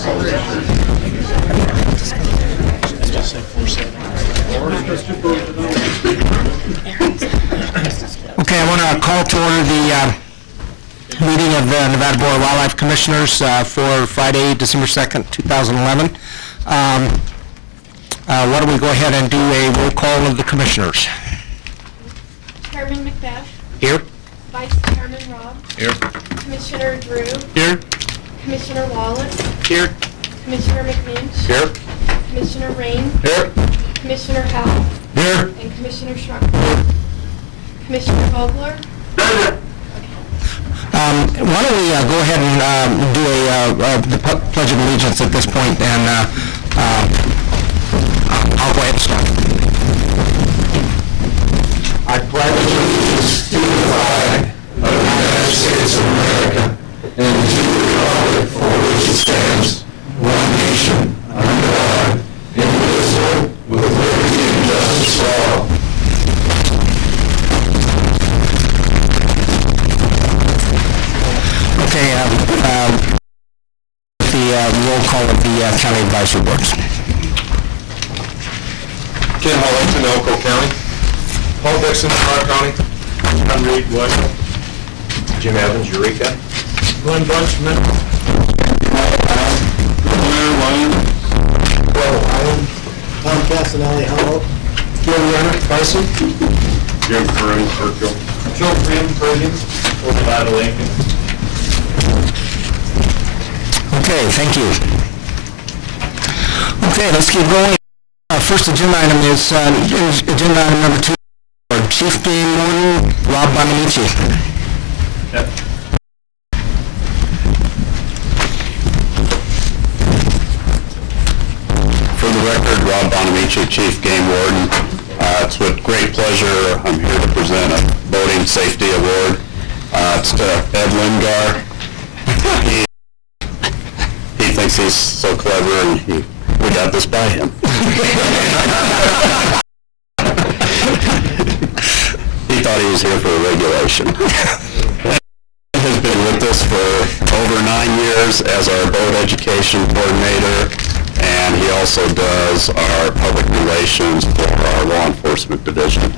Okay, I want to call to order the meeting of the Nevada Board of Wildlife Commissioners for Friday, December 2nd, 2011. Why don't we go ahead and do a roll call of the commissioners? Chairman McBeath. Here. Vice Chairman Robb. Here. Commissioner Drew. Here. Commissioner Wallace. Here. Commissioner McBeath. Here. Commissioner Rain. Here. Commissioner Howell. Here. And Commissioner Schrucker. Commissioner Vogler. Why don't we go ahead and do the Pledge of Allegiance at this point, and I'll go ahead and start. I pledge allegiance to the flag of the United States of America and to the republic for which it stands, one nation, under God, indivisible, with liberty and justice for all. Okay, the roll call of the county advisory boards. Ken Hollington, Elko County. Paul Dixon, Clark County. John Reed, Washington. Jim Evans, Eureka. Glenn Bunchman. Blair, Wyoming. Bill Island. Tom Castanelli, Humboldt. Gil Renner, Carson. Jim Curran, Kirkville. Joe Graham, Perdian. Nevada, Lincoln. Okay, thank you. Okay, let's keep going. First agenda item is agenda item number 2, Chief Game Warden, Buonamici. Yep. For the record, Buonamici, Chief Game Warden. It's with great pleasure I'm here to present a Boating Safety Award. It's to Ed Lindgar. He thinks he's so clever, and we got this by him. He thought he was here for a regulation. He has been with us for over 9 years as our boat education coordinator, and he also does our public relations for our law enforcement division,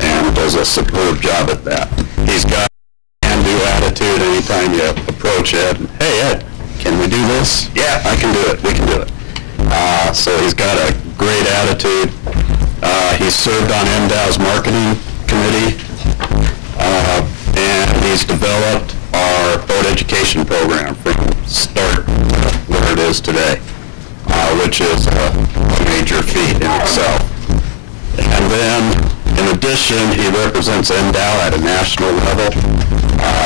and does a superb job at that. He's got a can-do attitude anytime you approach Ed. Hey, Ed, can we do this? Yeah, I can do it. We can do it. So he's got a great attitude. He's served on MDOW's marketing committee, and he's developed our boat education program from start to where it is today, which is a major feat in itself. And then, in addition, he represents MDOW at a national level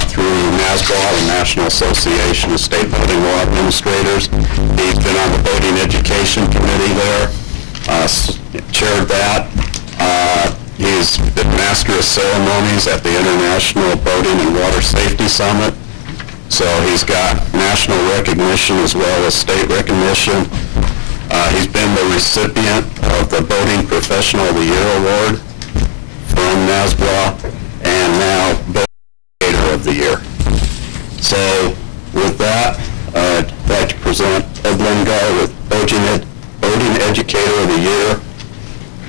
through NASBA, the National Association of State Boating Law Administrators. He's been on the Boating Education Committee there, chaired that. He's been Master of Ceremonies at the International Boating and Water Safety Summit. So he's got national recognition as well as state recognition. He's been the recipient of the Boating Professional of the Year Award from NASBA, and now Boating Educator of the Year. So with that, I'd like to present Ed Lindgar with Boating Educator of the Year.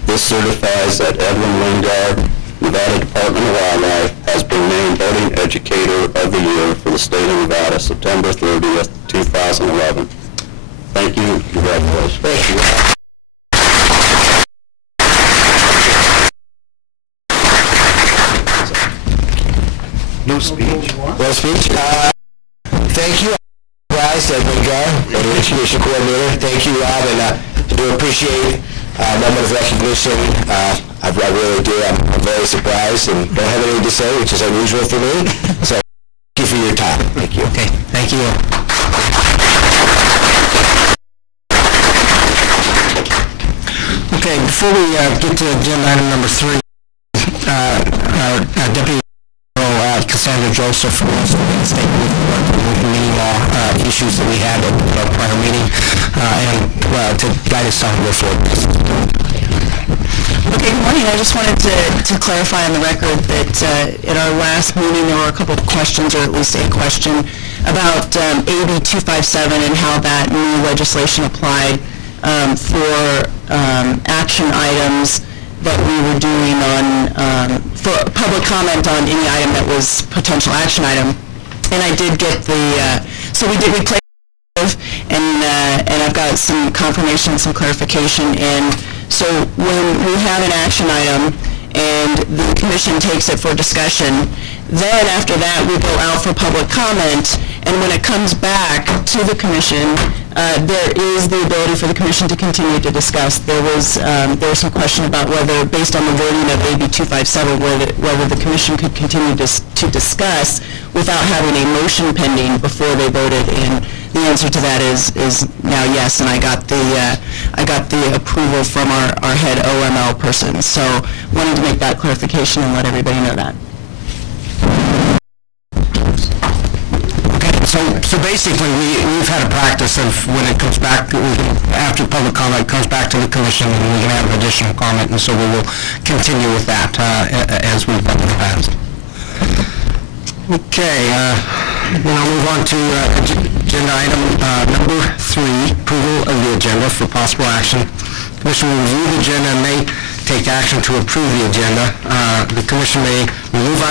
This certifies that Edwin Lindgar, Nevada Department of Wildlife, has been named Boating Educator of the Year for the state of Nevada, September 30th, 2011. Thank you, and congratulations. Thank you. No speech. No speech. Thank you, guys, Ed Lindgar, Boating Education Coordinator. Thank you, Rob, and I do appreciate moment of recognition. I really do. I'm very surprised and don't have anything to say, which is unusual for me. So thank you for your time. Thank you. Okay, thank you. Okay, before we get to agenda item number 3, our Deputy General Cassandra Joseph will also make a statement with many issues that we had at our prior meeting, and to guide us on the forward. Okay, good morning. I just wanted to clarify on the record that at our last meeting there were a couple of questions, or at least a question about AB 257 and how that new legislation applied for action items that we were doing on, for public comment on any item that was potential action item. And I did get the, so we played and I've got some confirmation, some clarification. And so when we have an action item and the commission takes it for discussion, then after that we go out for public comment, and when it comes back to the commission, there is the ability for the commission to continue to discuss. There was some question about whether, based on the wording of AB 257, whether the commission could continue to discuss without having a motion pending before they voted, and the answer to that is now yes, and I got the approval from our head OML person. So wanted to make that clarification and let everybody know that. So basically, we've had a practice of when it comes back, after public comment, it comes back to the commission, and we can have additional comment, and so we will continue with that as we've done in the past. Okay, then I'll move on to agenda item number 3, approval of the agenda for possible action. Commission will review the agenda and may take action to approve the agenda. The commission may remove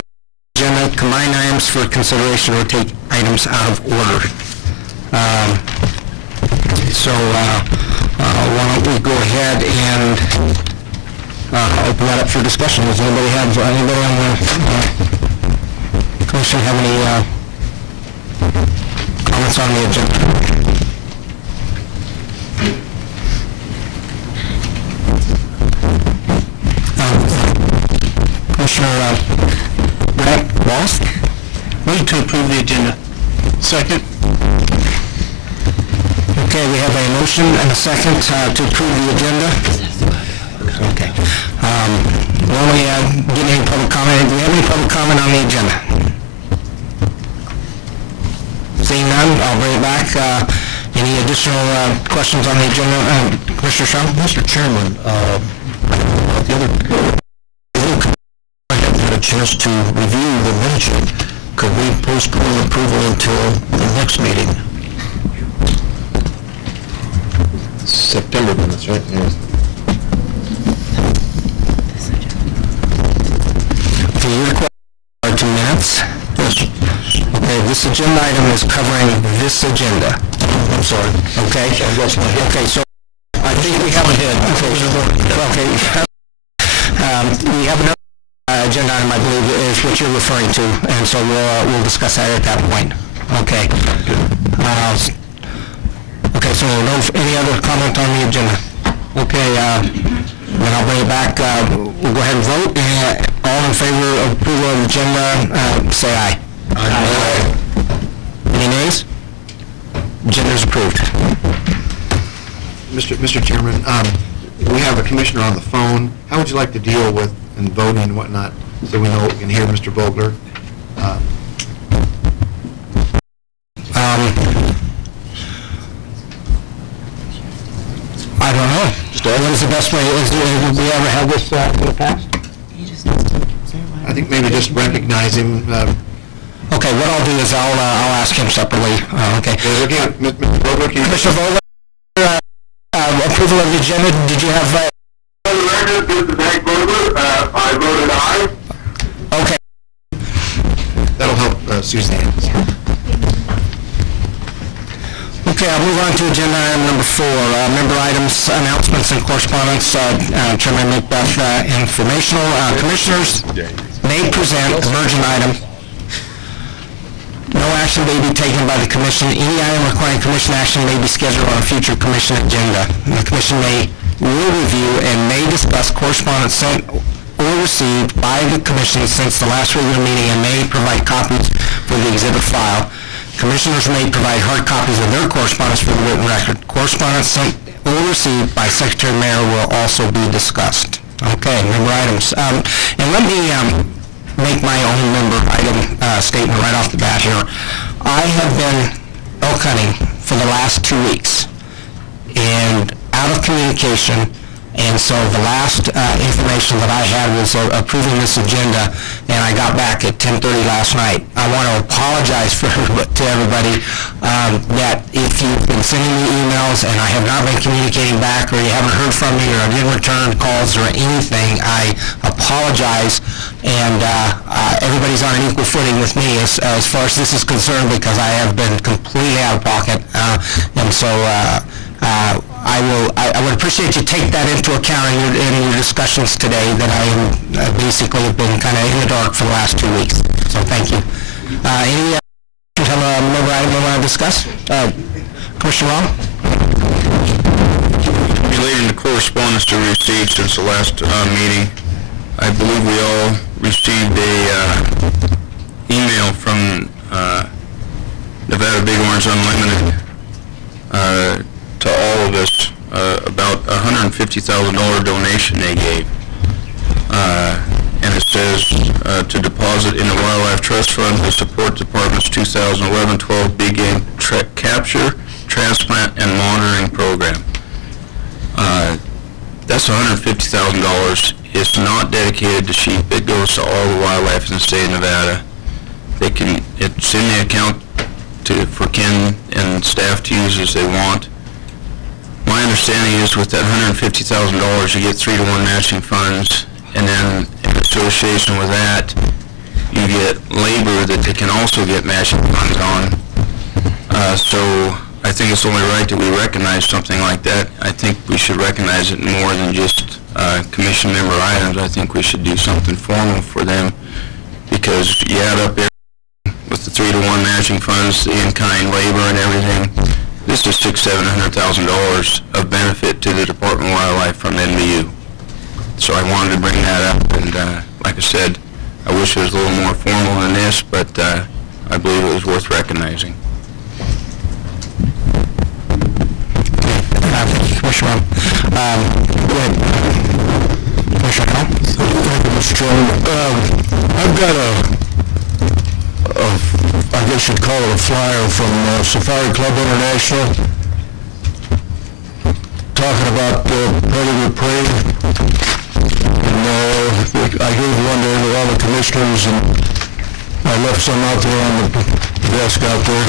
agenda, combine items for consideration, or take items out of order. So why don't we go ahead and open that up for discussion. Does anybody on the commission have any comments on the agenda? Commissioner Wallace? Move to approve the agenda. Second. Okay, we have a motion and a second to approve the agenda. Okay. Will we get any public comment? Do we have any public comment on the agenda? Seeing none, I'll bring it back. Any additional questions on the agenda? Commissioner Shaw? Mr. Chairman, the other a chance to review the minutes. Could we postpone approval until the next meeting? September minutes, right? Yes. Okay, you require 2 minutes? Yes. Okay, this agenda item is covering this agenda. I'm sorry. Okay? Okay, so I think we have a hit. Okay. We have another agenda item, I believe, is what you're referring to, and so we'll discuss that at that point. Okay. Okay, so any other comment on the agenda? Okay, then I'll bring it back. We'll go ahead and vote. All in favor of approval of the agenda, say aye. Aye. Any nays? Agenda is approved. Mr. Chairman, we have a commissioner on the phone. How would you like to deal with and voting and whatnot, so we know we can hear Mr. Vogler? I don't know. What is the best way? Did we ever have this in the past? I think maybe just recognize him. Okay, what I'll do is I'll ask him separately. Okay. Again, Mr. Vogler, can you... Mr. Vogler, approval of the agenda. Did you have... For the record, this is Hank Vogler. I voted aye. Okay. That'll help Suzanne. Okay, I'll move on to agenda item number 4, member items, announcements, and correspondence. Chairman McBeath, informational. Commissioners may present emergent item. No action may be taken by the commission. Any item requiring commission action may be scheduled on a future commission agenda. The commission will review and may discuss correspondence sent or received by the commission since the last regular meeting and may provide copies for the exhibit file. Commissioners may provide hard copies of their correspondence for the written record. Correspondence sent or received by Secretary Mayor will also be discussed. Okay, member items. And let me make my own member item statement right off the bat here. I have been elk hunting for the last 2 weeks and out of communication And so the last information that I had was approving this agenda, and I got back at 10:30 last night. I want to apologize to everybody that if you've been sending me emails and I have not been communicating back, or you haven't heard from me, or I didn't return calls or anything, I apologize. And everybody's on an equal footing with me as far as this is concerned, because I have been completely out of pocket. And so I would appreciate you take that into account in your discussions today, that I basically have been kind of in the dark for the last 2 weeks. So thank you. Any member item you want to discuss? Commissioner Long? Relating to correspondence to received since the last meeting, I believe we all received a email from Nevada Big Orange Unlimited to all of us about a $150,000 donation they gave. And it says to deposit in the Wildlife Trust Fund to support the Department's 2011-12 Big Game Capture, Transplant, and Monitoring Program. That's $150,000. It's not dedicated to sheep. It goes to all the wildlife in the state of Nevada. It's in the account for Ken and staff to use as they want. My understanding is with that $150,000, you get 3-to-1 matching funds, and then in association with that, you get labor that they can also get matching funds on. So I think it's only right that we recognize something like that. I think we should recognize it more than just commission member items. I think we should do something formal for them, because you add up everything with the 3-to-1 matching funds, the in-kind labor and everything. This is $600,000-$700,000 of benefit to the Department of Wildlife from NBU. So I wanted to bring that up, and like I said, I wish it was a little more formal than this, but I believe it was worth recognizing. Thank you, Commissioner. Go ahead. Commissioner Hall? Thank you, Mr. Chairman. I've got I guess you'd call it a flyer from Safari Club International, talking about predator prey. And I gave one to all the commissioners, and I left some out there on the desk out there.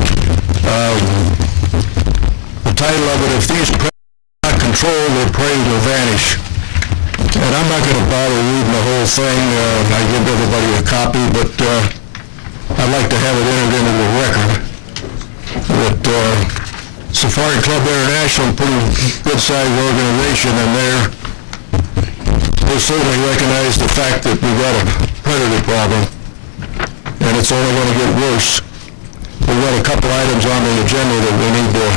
The title of it, "If these prey are not controlled, their prey will vanish." And I'm not going to bother reading the whole thing. I give everybody a copy, but I'd like to have it entered into the record that Safari Club International, pretty good-sized organization, and they certainly recognize the fact that we've got a predator problem, and it's only going to get worse. We've got a couple items on the agenda that we need to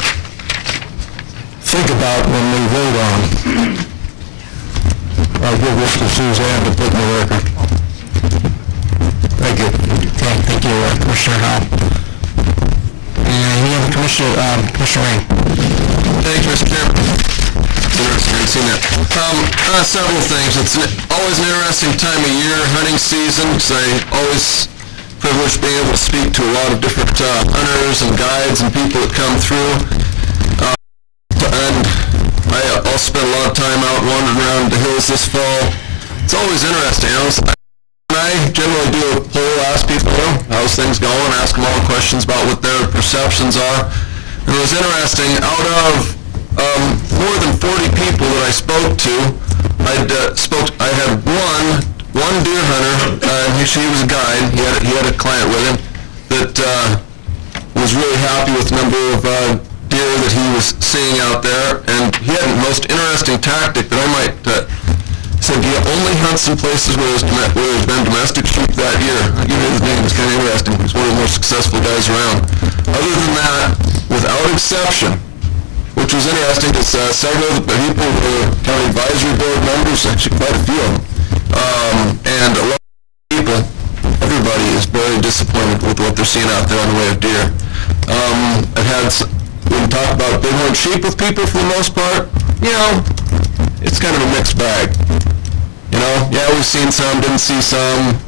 think about when we vote on. I'll give this to Suzanne to put in the record. Thank you. Okay, thank you, Commissioner Hall. Any other Commissioner Rain? Thank you, Mr. Chairman. It's interesting to see that. Several things. It's always an interesting time of year, hunting season, because I always privileged being able to speak to a lot of different hunters and guides and people that come through. And I'll spend a lot of time out wandering around the hills this fall. It's always interesting. I generally do a poll, ask people, how's things going, ask them all questions about what their perceptions are. And it was interesting, out of more than 40 people that I spoke to, I had one deer hunter, and he was a guide, he had a client with him, that was really happy with the number of deer that he was seeing out there, and he had the most interesting tactic that I might said, do you only hunt some places where there's been domestic sheep that year? I'll give you his name, it's kind of interesting. He's one of the more successful guys around. Other than that, without exception, which was interesting, because several of the people were county advisory board members, actually quite a few of them, and a lot of people, everybody is very disappointed with what they're seeing out there in the way of deer. I've had, we talk about bighorn sheep with people for the most part, it's kind of a mixed bag. Yeah, we've seen some, didn't see some,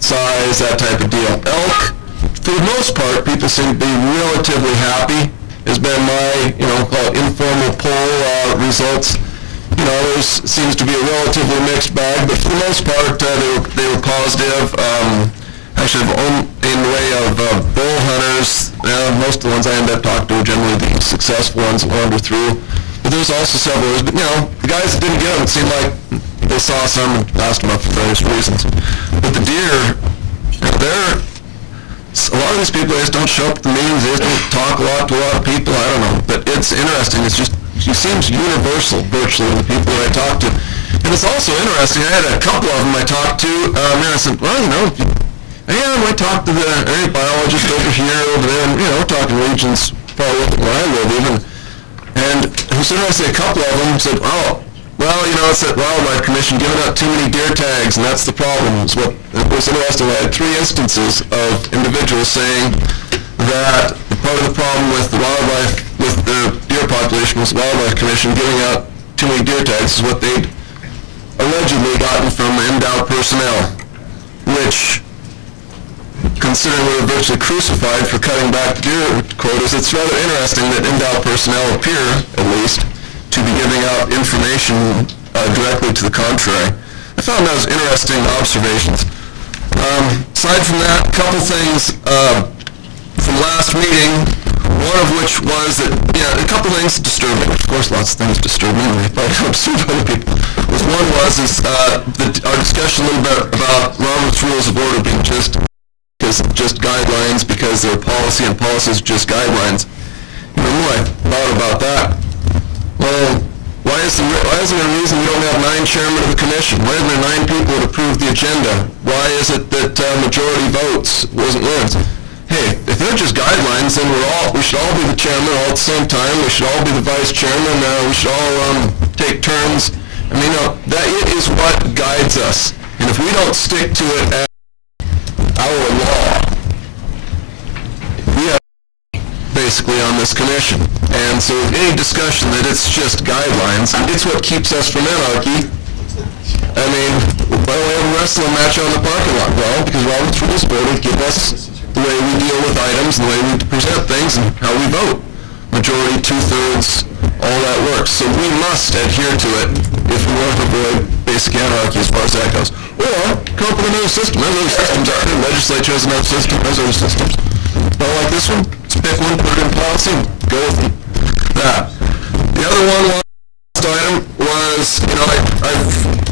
size, that type of deal. Elk, for the most part, people seem to be relatively happy, has been my, call it informal poll results. there seems to be a relatively mixed bag, but for the most part, they were positive. Actually, in the way of bull hunters, most of the ones I end up talking to are generally the successful ones that wander through. But there's also several, but the guys that didn't get them, it seemed like they saw some and passed them up for various reasons. But the deer, a lot of these people, they just don't show up at the meetings, they just don't talk a lot to a lot of people, I don't know. But it's interesting, it seems universal, virtually, in the people that I talk to. And it's also interesting, I had a couple of them I talked to, and I said, well, I might talk to the area biologist over here, over there, and, we're talking regions far away from where I live even. And it was interesting, a couple of them said, oh, well, it's that wildlife commission giving out too many deer tags, and that's the problem. It was interesting. I had 3 instances of individuals saying that part of the problem with the wildlife, with the deer population, was the wildlife commission giving out too many deer tags is what they'd allegedly gotten from endowed personnel, which, considering we were virtually crucified for cutting back deer quotas, it's rather interesting that endowed personnel appear, at least, to be giving out information directly to the contrary. I found those interesting observations. Aside from that, a couple things from last meeting, one of which was that, a couple things disturbing. Of course, lots of things disturb me, and they probably don't disturb other people. One was our discussion a little bit about Robert's Rules of Order being just guidelines because they're policy, and policy is just guidelines. The more I thought about that, well, why isn't there a reason we don't have 9 chairmen of the commission? Why isn't there 9 people that approve the agenda? Why is it that majority votes wasn't wins? Hey, if they're just guidelines, then we should all be the chairman all at the same time. We should all be the vice chairman. We should all take turns. That it is what guides us. And if we don't stick to it as our law, we have basically on this commission. And so any discussion that it's just guidelines, it's what keeps us from anarchy. Why don't we have a wrestling match on the parking lot? Well, because Robert's Rules of Order give us the way we deal with items, and the way we present things, and how we vote. Majority, 2/3, all that works. So we must adhere to it if we want to avoid basic anarchy as far as that goes. Or come up with another system. There's other systems out there. The legislature has another system. There's other systems. Don't like this one? Let's pick one, put it in policy, and go with that. The other one, last item, was, I'm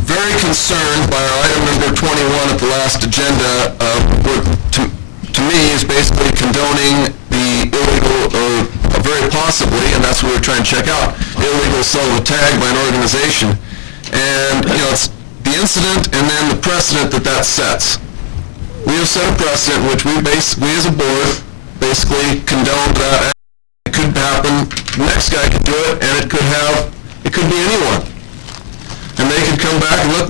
very concerned by our item number 21 at the last agenda, to me is basically condoning the illegal, or very possibly, and that's what we're trying to check out, illegal sale of a tag by an organization. And, it's the incident and then the precedent that sets. We have set a precedent which we as a board basically condoned that. It could happen, the next guy could do it, and it could be anyone. And they could come back and look,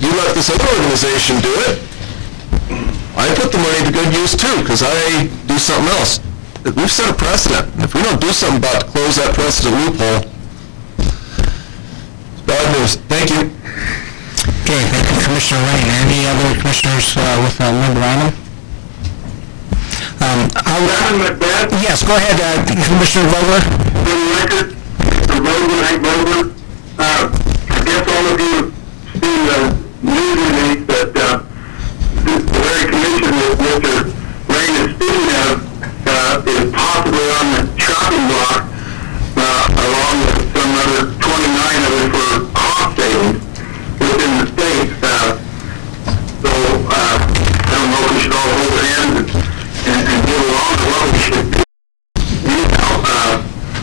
you let this other organization do it. I put the money to good use too, because I do something else. We've set a precedent. If we don't do something about to close that precedent loophole, it's bad news. Thank you. Okay, thank you, Commissioner Rain. Any other commissioners with a member item? McBeath? Yes, go ahead, Commissioner Vogler. For the record, Mr. Vogler, I guess all of you have seen the news release that the very commission that Mr. Rain is speaking of is possibly on the chopping block, along with some other 29 of it for cost savings within the state. So I don't know if we should all hold hands and get along to what we should do.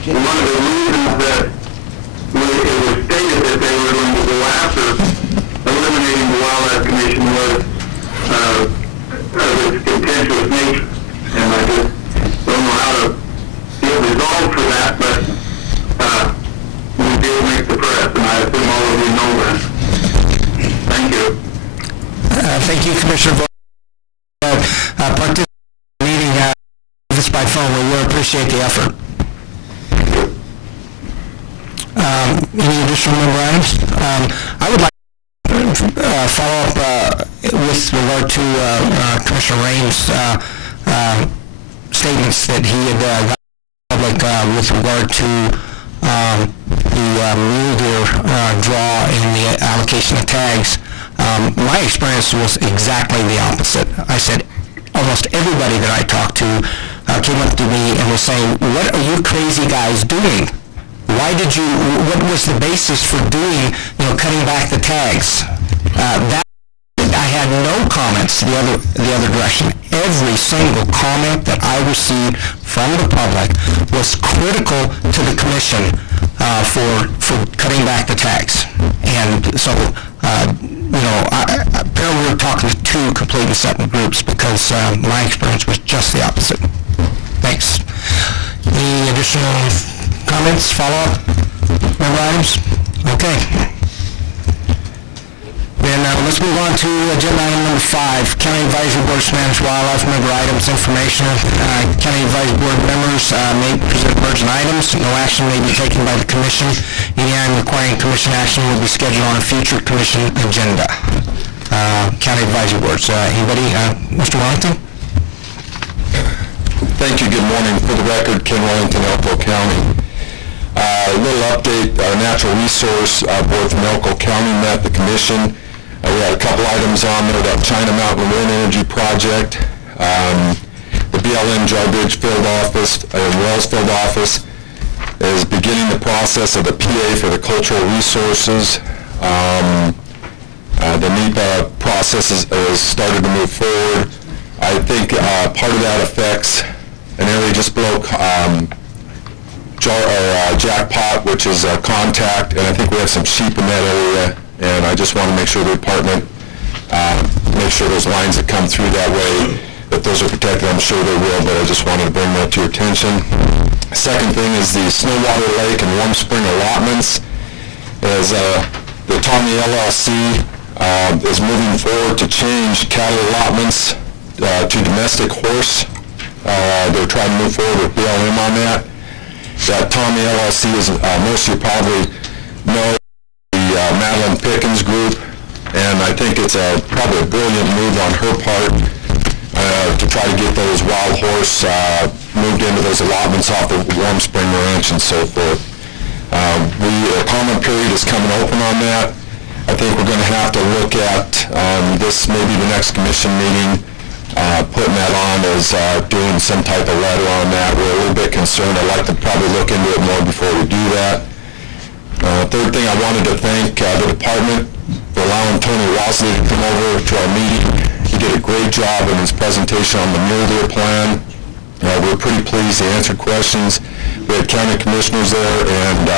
One of the reasons that it was stated that they were going to go after eliminating the Wildlife Commission was its contentious nature. And I just don't know how to get resolved for that, but we did make the press, and I assume all of you know that. Thank you. Thank you, Commissioner Vogler. Participating in the meeting this by phone. We will appreciate the effort. Any additional member items? I would like to follow up with regard to Commissioner Rain's statements that he had got public with regard to the mule deer draw and the allocation of tags, my experience was exactly the opposite. I said almost everybody that I talked to came up to me and was saying, what are you crazy guys doing? Why did you, what was the basis for doing, cutting back the tags? That I had no comments the other direction. Every single comment that I received from the public was critical to the commission for cutting back the tags. And so, apparently we're talking to two completely separate groups because my experience was just the opposite. Thanks. Any additional comments, follow-up, member items? Okay. Then let's move on to agenda item number 5, County Advisory Board to Manage Wildlife, member items, informational. County Advisory Board members may present emergent items. No action may be taken by the commission. Any item requiring commission action will be scheduled on a future commission agenda. County Advisory Boards. Anybody? Mr. Wellington? Thank you. Good morning. For the record, Ken Wellington, Elko County. A little update, our Natural Resource Board from Elko County met the commission. We had a couple items on there, that China Mountain Wind Energy Project, the BLM Drawbridge Field Office, Wells Field Office is beginning the process of the PA for the cultural resources. The NEPA process is started to move forward. I think part of that affects an area just below Jackpot, which is Contact, and I think we have some sheep in that area, and I just want to make sure the department, make sure those lines that come through that way, that those are protected. I'm sure they will, but I just wanted to bring that to your attention. Second thing is the Snowwater Lake and Warm Spring allotments. As the Tommy LLC is moving forward to change cattle allotments to domestic horse. They're trying to move forward with BLM on that. That Tommy LLC is, most of you probably know, the Madeline Pickens group, and I think it's probably a brilliant move on her part to try to get those wild horse moved into those allotments off of Warm Spring Ranch and so forth. A comment period is coming open on that. I think we're going to have to look at this, maybe the next commission meeting, putting that on as doing some type of letter on that. We're a little bit concerned. I'd like to probably look into it more before we do that. Third thing, I wanted to thank the department for allowing Tony Wasley to come over to our meeting. He did a great job in his presentation on the mule deer plan. We're pretty pleased. He answered questions. We had county commissioners there and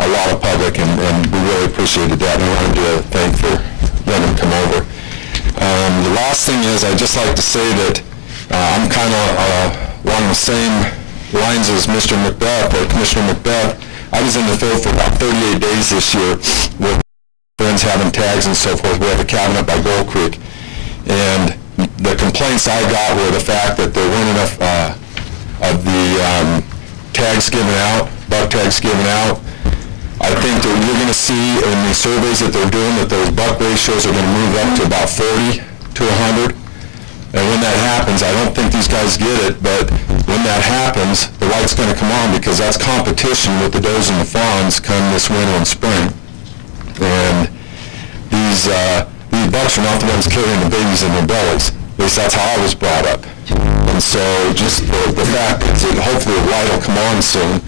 a lot of public, and we really appreciated that. And I wanted to thank for letting him come over. The last thing is, I'd just like to say that I'm kind of along the same lines as Mr. McBeath, or Commissioner McBeath. I was in the field for about 38 days this year with friends having tags and so forth. We had a cabin up by Gold Creek. And the complaints I got were the fact that there weren't enough of the tags given out, buck tags given out. I think that you're going to see in the surveys that they're doing that those buck ratios are going to move up to about 40 to 100. And when that happens, I don't think these guys get it, but when that happens, the light's going to come on because that's competition with the does and the fawns come this winter and spring. And these bucks are not the ones carrying the babies in their bellies. At least that's how I was brought up. And so just the fact that hopefully the light will come on soon.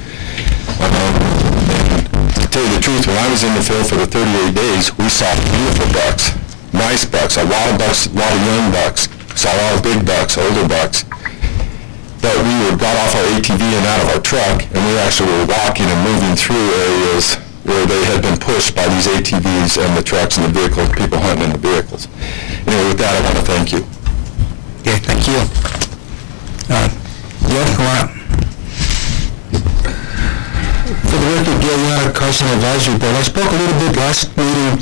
To tell you the truth, when I was in the field for the 38 days, we saw beautiful bucks, nice bucks, a lot of young bucks, saw a lot of big bucks, older bucks. But we got off our ATV and out of our truck, and we actually were walking and moving through areas where they had been pushed by these ATVs and the trucks and the vehicles, people hunting in the vehicles. Anyway, with that, I want to thank you. Okay, thank you. Gil, come on up. For the record, Gil Carson Advisory Board. I spoke a little bit last meeting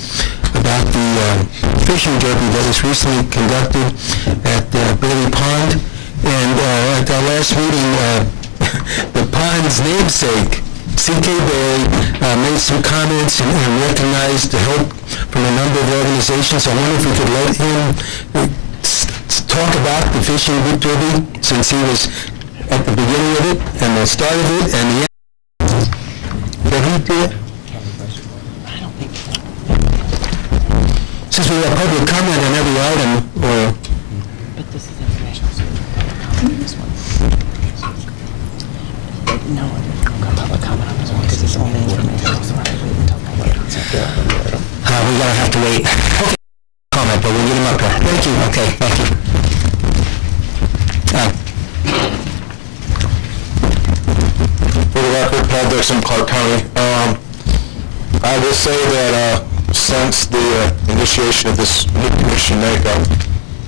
about the fishing derby that was recently conducted at Bailey Pond. And at our last meeting, the pond's namesake, C.K. Bailey, made some comments and recognized the help from a number of organizations. I wonder if we could let him talk about the fishing derby, since he was at the beginning of it and the start of it and the end. we do it? Since we have public comment on every item, or... But this is informational. This one. No, public comment on this one because it's only informational. We're going to have to wait. Okay. Comment, but we'll get him up here. Thank you. Okay, thank you. For the record, Paul Dixon, Clark County. I will say that since the initiation of this new commission makeup,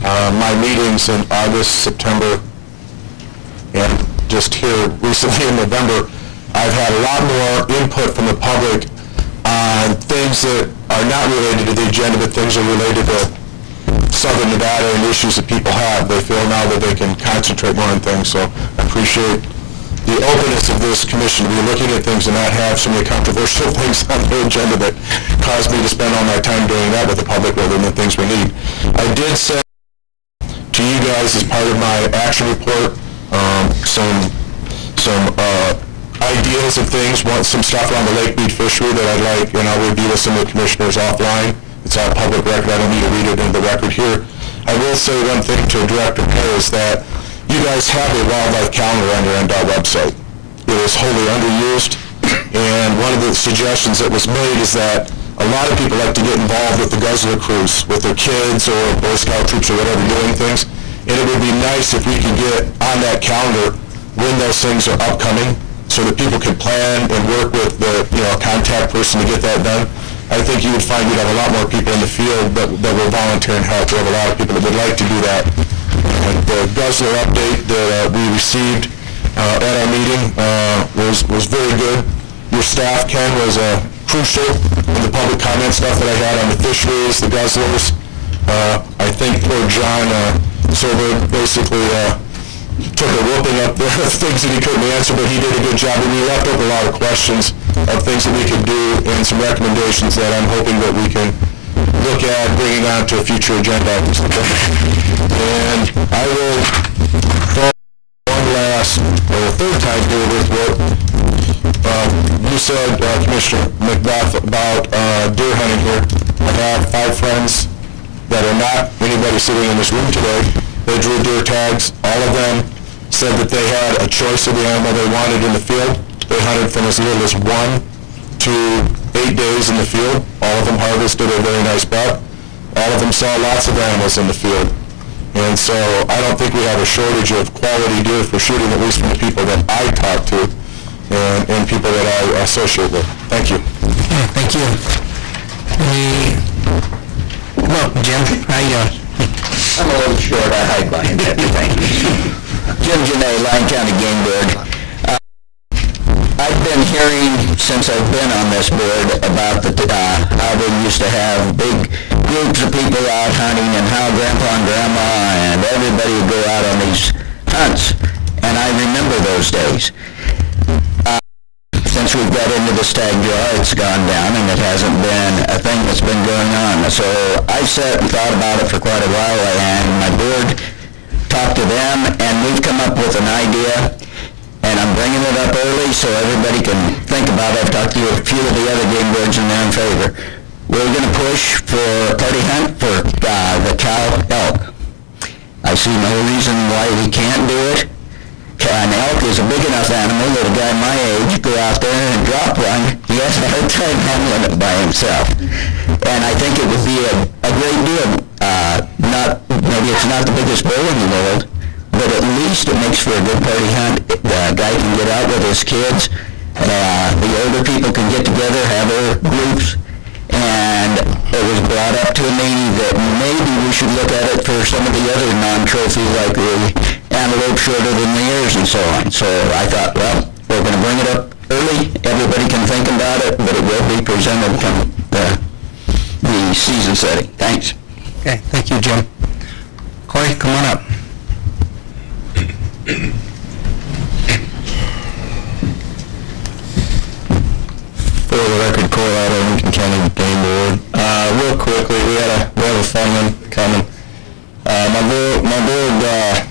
my meetings in August, September, and just here recently in November, I've had a lot more input from the public on things that are not related to the agenda, but things are related to Southern Nevada and issues that people have. They feel now that they can concentrate more on things, so I appreciate the openness of this commission to be looking at things and not have so many controversial things on the agenda that cause me to spend all my time doing that with the public rather than the things we need. I did send to you guys as part of my action report some ideas of things, some stuff around the Lake Mead fishery that I'd like, and I'll review with some of the commissioners offline. It's all public record. I don't need to read it into the record here. I will say one thing to Director Mayor is that you guys have a wildlife calendar on your NDOT website. It is wholly underused, and one of the suggestions that was made is that a lot of people like to get involved with the guzzler cruise with their kids or Boy Scout troops or whatever doing things, and it would be nice if we could get on that calendar when those things are upcoming so that people can plan and work with the contact person to get that done. I think you would find you'd have a lot more people in the field that will volunteer and help. We have a lot of people that would like to do that. And the guzzler update that we received at our meeting was very good. Your staff, Ken, was crucial in the public comment stuff that I had on the fisheries, the guzzlers. I think poor John Silver basically took a whooping up there of things that he couldn't answer, but he did a good job, and we left over a lot of questions of things that we could do and some recommendations that I'm hoping that we can look at bringing on to a future agenda items. And I will follow one last, or the third time here with what you said, Commissioner McBeath, about deer hunting here. I have 5 friends that are not anybody sitting in this room today. They drew deer tags. All of them said that they had a choice of the animal they wanted in the field. They hunted from as little as 1 to 8 days in the field. All of them harvested a very nice buck. All of them saw lots of animals in the field. And so I don't think we have a shortage of quality deer for shooting, at least from the people that I talk to and people that I associate with. Thank you. Yeah, thank you. Well, Jim, how you doing? I'm a little short. I hide behind everything. Jim Janae, Lyon County Game Board. I've been hearing since I've been on this board about how they used to have big groups of people out hunting and how Grandpa and Grandma and everybody would go out on these hunts. And I remember those days. Since we've got into the stag draw, it's gone down, and it hasn't been a thing that's been going on. So I've sat and thought about it for quite a while, and my board talked to them, and we've come up with an idea, and I'm bringing it up early so everybody can think about it. I've talked to a few of the other game boards, and they're in favor. We're going to push for a party hunt for the cow elk. I see no reason why we can't do it. An elk is a big enough animal that a guy my age go out there and drop one. He has a hard time handling it by himself. And I think it would be a great deal. Maybe it's not the biggest bull in the world, but at least it makes for a good party hunt. The guy can get out with his kids. The older people can get together, have their groups. And it was brought up to me that maybe we should look at it for some of the other non-trophy, like the antelope shorter than the ears and so on. So I thought, well, we're going to bring it up early. Everybody can think about it, but it will be presented come the season setting. Thanks. Okay, thank you, Jim. Corey, come on up. For the record, Colorado Lincoln County Game Board. Real quickly, we have a fun one coming. My board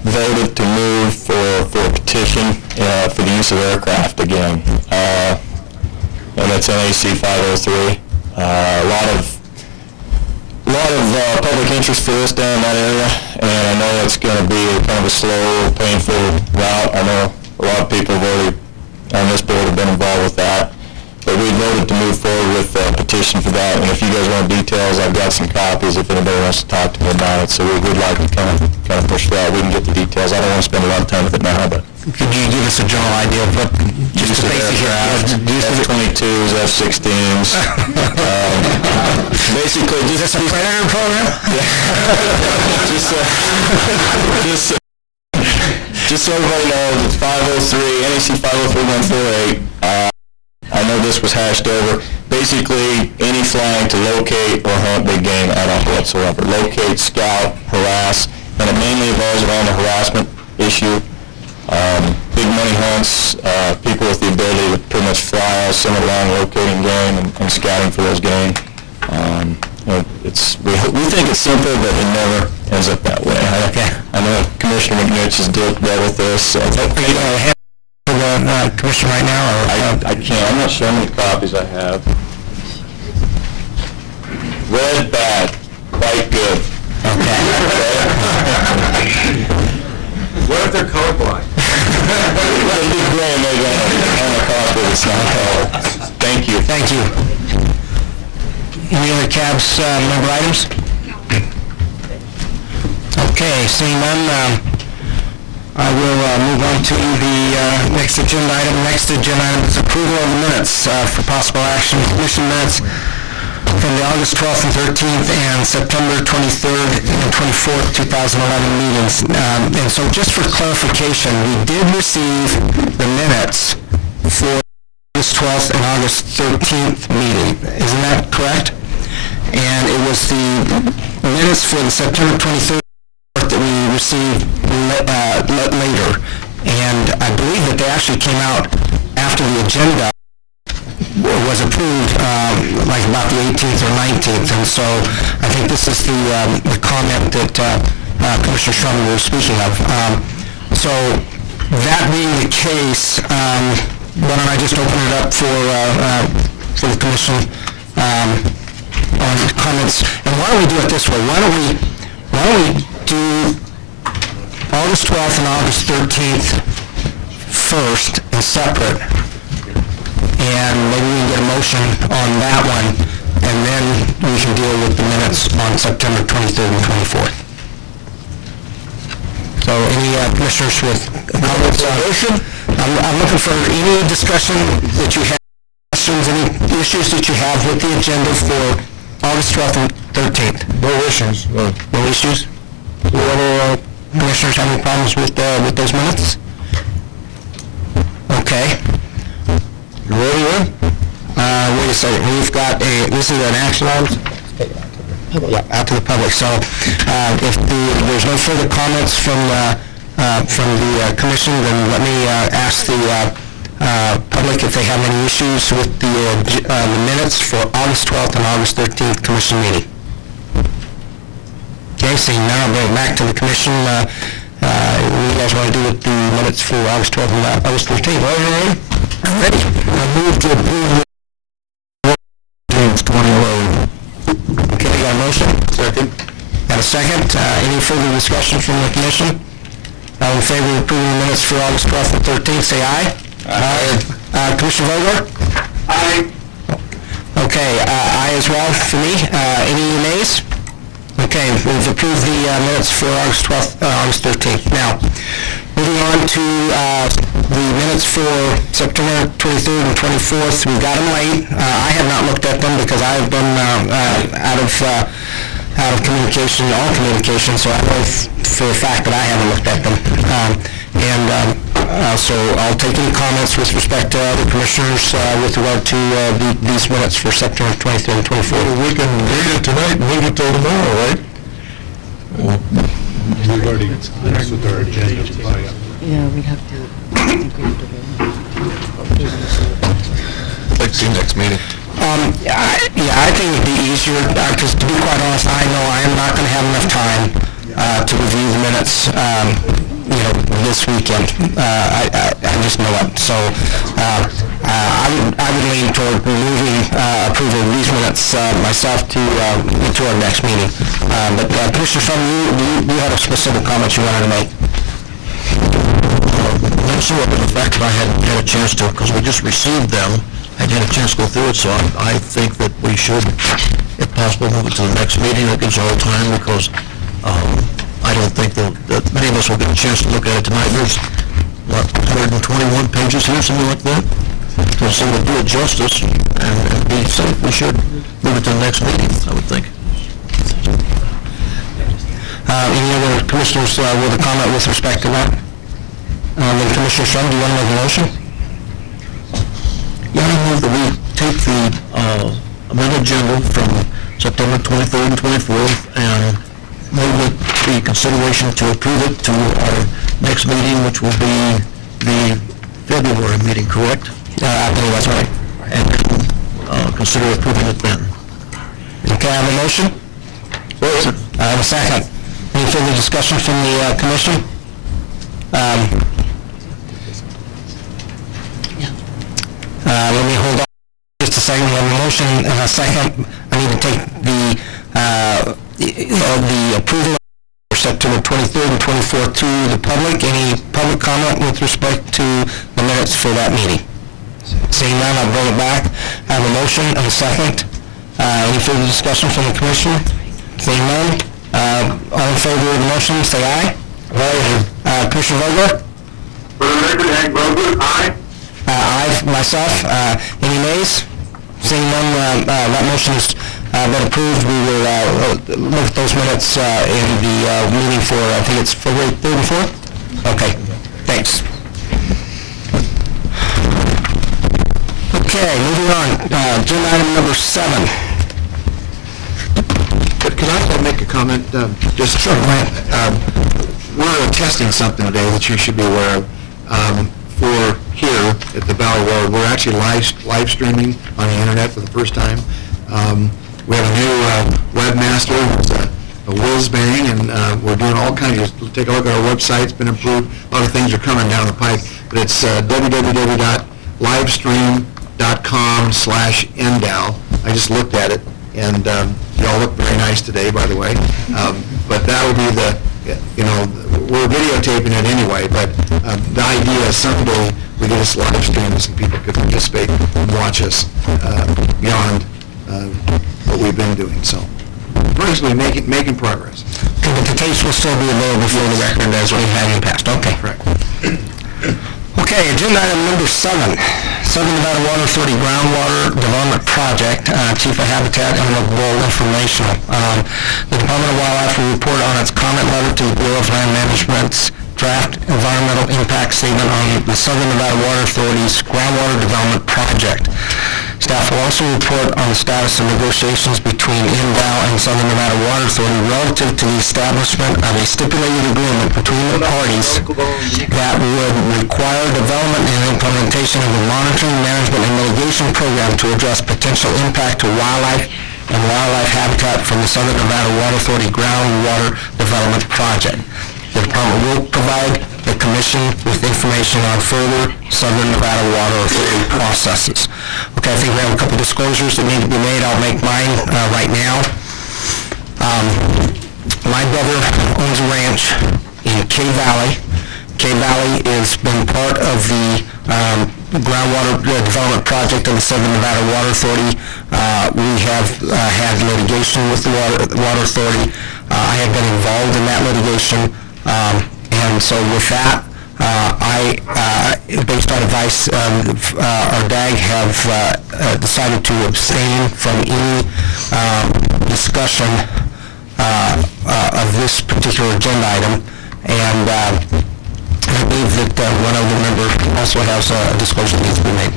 voted to move for a petition for the use of aircraft again. And it's NAC 503. A lot of public interest for this down in that area, and I know it's going to be kind of a slow, painful route. I know a lot of people have already on this board have been involved with that, but we voted to move forward with a petition for that, and if you guys want details, I've got some copies if anybody wants to talk to me about it, so we would like to kind of push that. We can get the details. I don't want to spend a lot of time with it now, but Could you give us a general idea of what, just the basic F-22s, F-16s. Basically, just a Predator program? Just so everybody knows, it's 503, NAC 503-148. I know this was hashed over. Basically, any flying to locate or hunt big game at all whatsoever. Locate, scout, harass, and it mainly revolves around the harassment issue. Big money hunts, people with the ability to pretty much fly all summer long locating game and scouting for those game. We think it's simple, but it never ends up that way. I know Commissioner McNich has dealt with this. Are you going to have the Commissioner right now? Or I can't. I'm not sure how many copies I have. Red, bad. White, good. Okay. What if they're colorblind? It'll be gray and they're going to own a copy that's not color. Thank you. Thank you. Any other CABS member items? Okay, seeing none, I will move on to the next agenda item. Next agenda item is approval of the minutes for possible action. Commission minutes from the August 12th and 13th and September 23rd and 24th, 2011 meetings. And so just for clarification, we did receive the minutes for August 12th and August 13th meeting. Isn't that correct? And it was the minutes for the September 23rd that we received later. And I believe that they actually came out after the agenda was approved, like about the 18th or 19th. And so I think this is the comment that Commissioner Sherman was speaking of. So that being the case, why don't I just open it up for the Commission on comments. And why don't we do it this way? Why don't we do August 12th and August 13th first and separate, and maybe we can get a motion on that one, and then we can deal with the minutes on September 23rd and 24th. So any commissioners with comments on motion? I'm looking for any discussion that you have, questions, any issues that you have with the agenda for August 12th and 13th. No issues. No issues? Do other commissioners have any problems with those minutes? Okay. You ready, Ron? Wait a second. We've got this is an action item? Yeah, out to the public. So if there's no further comments from the commission, then let me ask the public if they have any issues with the minutes for August 12th and August 13th commission meeting. Okay, seeing none, I'll bring it back to the commission. What do you guys want to do with the minutes for August 12th and August 13th? Well, you ready? I'm ready. I move to approve the 2011. Okay, got a motion? Second. Got a second. Any further discussion from the commission? All in favor of approving the minutes for August 12th and 13th, say aye. Aye. Commissioner Vogler? Aye. Okay, aye as well for me. Any nays? Okay, we've approved the minutes for August 12th, August 13th. Now, moving on to the minutes for September 23rd and 24th. We got them late. I have not looked at them because I've been out of communication, all communication, so I know for a fact that I haven't looked at them. So I'll take any comments with respect to other commissioners with regard to these minutes for September 23rd and 24th. Well, we can read it tonight and leave it till tomorrow, right? We've already messed with our agenda. Yeah, we'd have to. I'd like to see next meeting. I think it'd be easier, because to be quite honest, I know I am not going to have enough time to review the minutes, this weekend. I just know it. So I would lean toward removing minutes myself to our next meeting. But Commissioner Shum, you had a specific comment you wanted to make. Also, the fact that I hadn't had a chance to, because we just received them, I didn't have a chance to go through it, so I think that we should, if possible, move it to the next meeting. That gives all time, because I don't think that many of us will get a chance to look at it tonight. There's, 121 pages here, something like that? So to do it justice and be safe, we should move it to the next meeting, I would think. Any other commissioners with a comment with respect to that? Then Commissioner Shum, do you want to make a motion? Yeah, I move that we take the amended agenda from September 23rd and 24th and move it the consideration to approve it to our next meeting, which will be the February meeting, correct? I believe that's right. And consider approving it then. Okay, I have a motion. I have a second. Any further discussion from the commission? Let me hold on just a second. We have a motion and a second. I need to take the approval for September 23rd and 24th to the public. Any public comment with respect to the minutes for that meeting? Seeing none, I'll bring it back. I have a motion and a second. Any further discussion from the commissioner? Seeing none, all in favor of the motion, say aye. Aye. Commissioner Vogler? For the record, Hank Vogler, aye. Aye, myself. Any nays? Seeing none, that motion has been approved. We will look at those minutes in the meeting for, I think it's February 3rd and 4th? Okay, thanks. Okay, moving on. Agenda item number 7. Could I make a comment? Just sure. We're testing something today that you should be aware of. For here at the Valley Road, we're actually live streaming on the internet for the first time. We have a new webmaster, who's a whiz-bang, and we're doing all kinds of, take a look at our website, it's been improved, a lot of things are coming down the pike, but it's www.livestream.com/NDAL. I just looked at it, and y'all look very nice today, by the way, but that will be the, we're videotaping it anyway, but the idea is someday we get this live stream so people could participate and watch us beyond what we've been doing. So we're actually making progress. Okay, but the tapes will still be available for the record as we have in the past. Okay. Correct. Okay, agenda item number 7. Southern Nevada Water Authority Groundwater Development Project, Chief of Habitat and Local Informational. The Department of Wildlife will report on its comment letter to the Bureau of Land Management's draft environmental impact statement on the Southern Nevada Water Authority's groundwater development project. Staff will also report on the status of negotiations between NDAL and Southern Nevada Water Authority relative to the establishment of a stipulated agreement between the parties that would require development and implementation of a monitoring, management, and mitigation program to address potential impact to wildlife and wildlife habitat from the Southern Nevada Water Authority groundwater development project. The department will provide the commission with information on further Southern Nevada Water Authority processes. Okay, I think we have a couple disclosures that need to be made. I'll make mine right now. My brother owns a ranch in Cave Valley. Cave Valley has been part of the groundwater development project of the Southern Nevada Water Authority. We have had litigation with the Water Authority. I have been involved in that litigation. And so with that, based on advice, our DAG have decided to abstain from any discussion of this particular agenda item. And I believe that one other member also has a disclosure that needs to be made.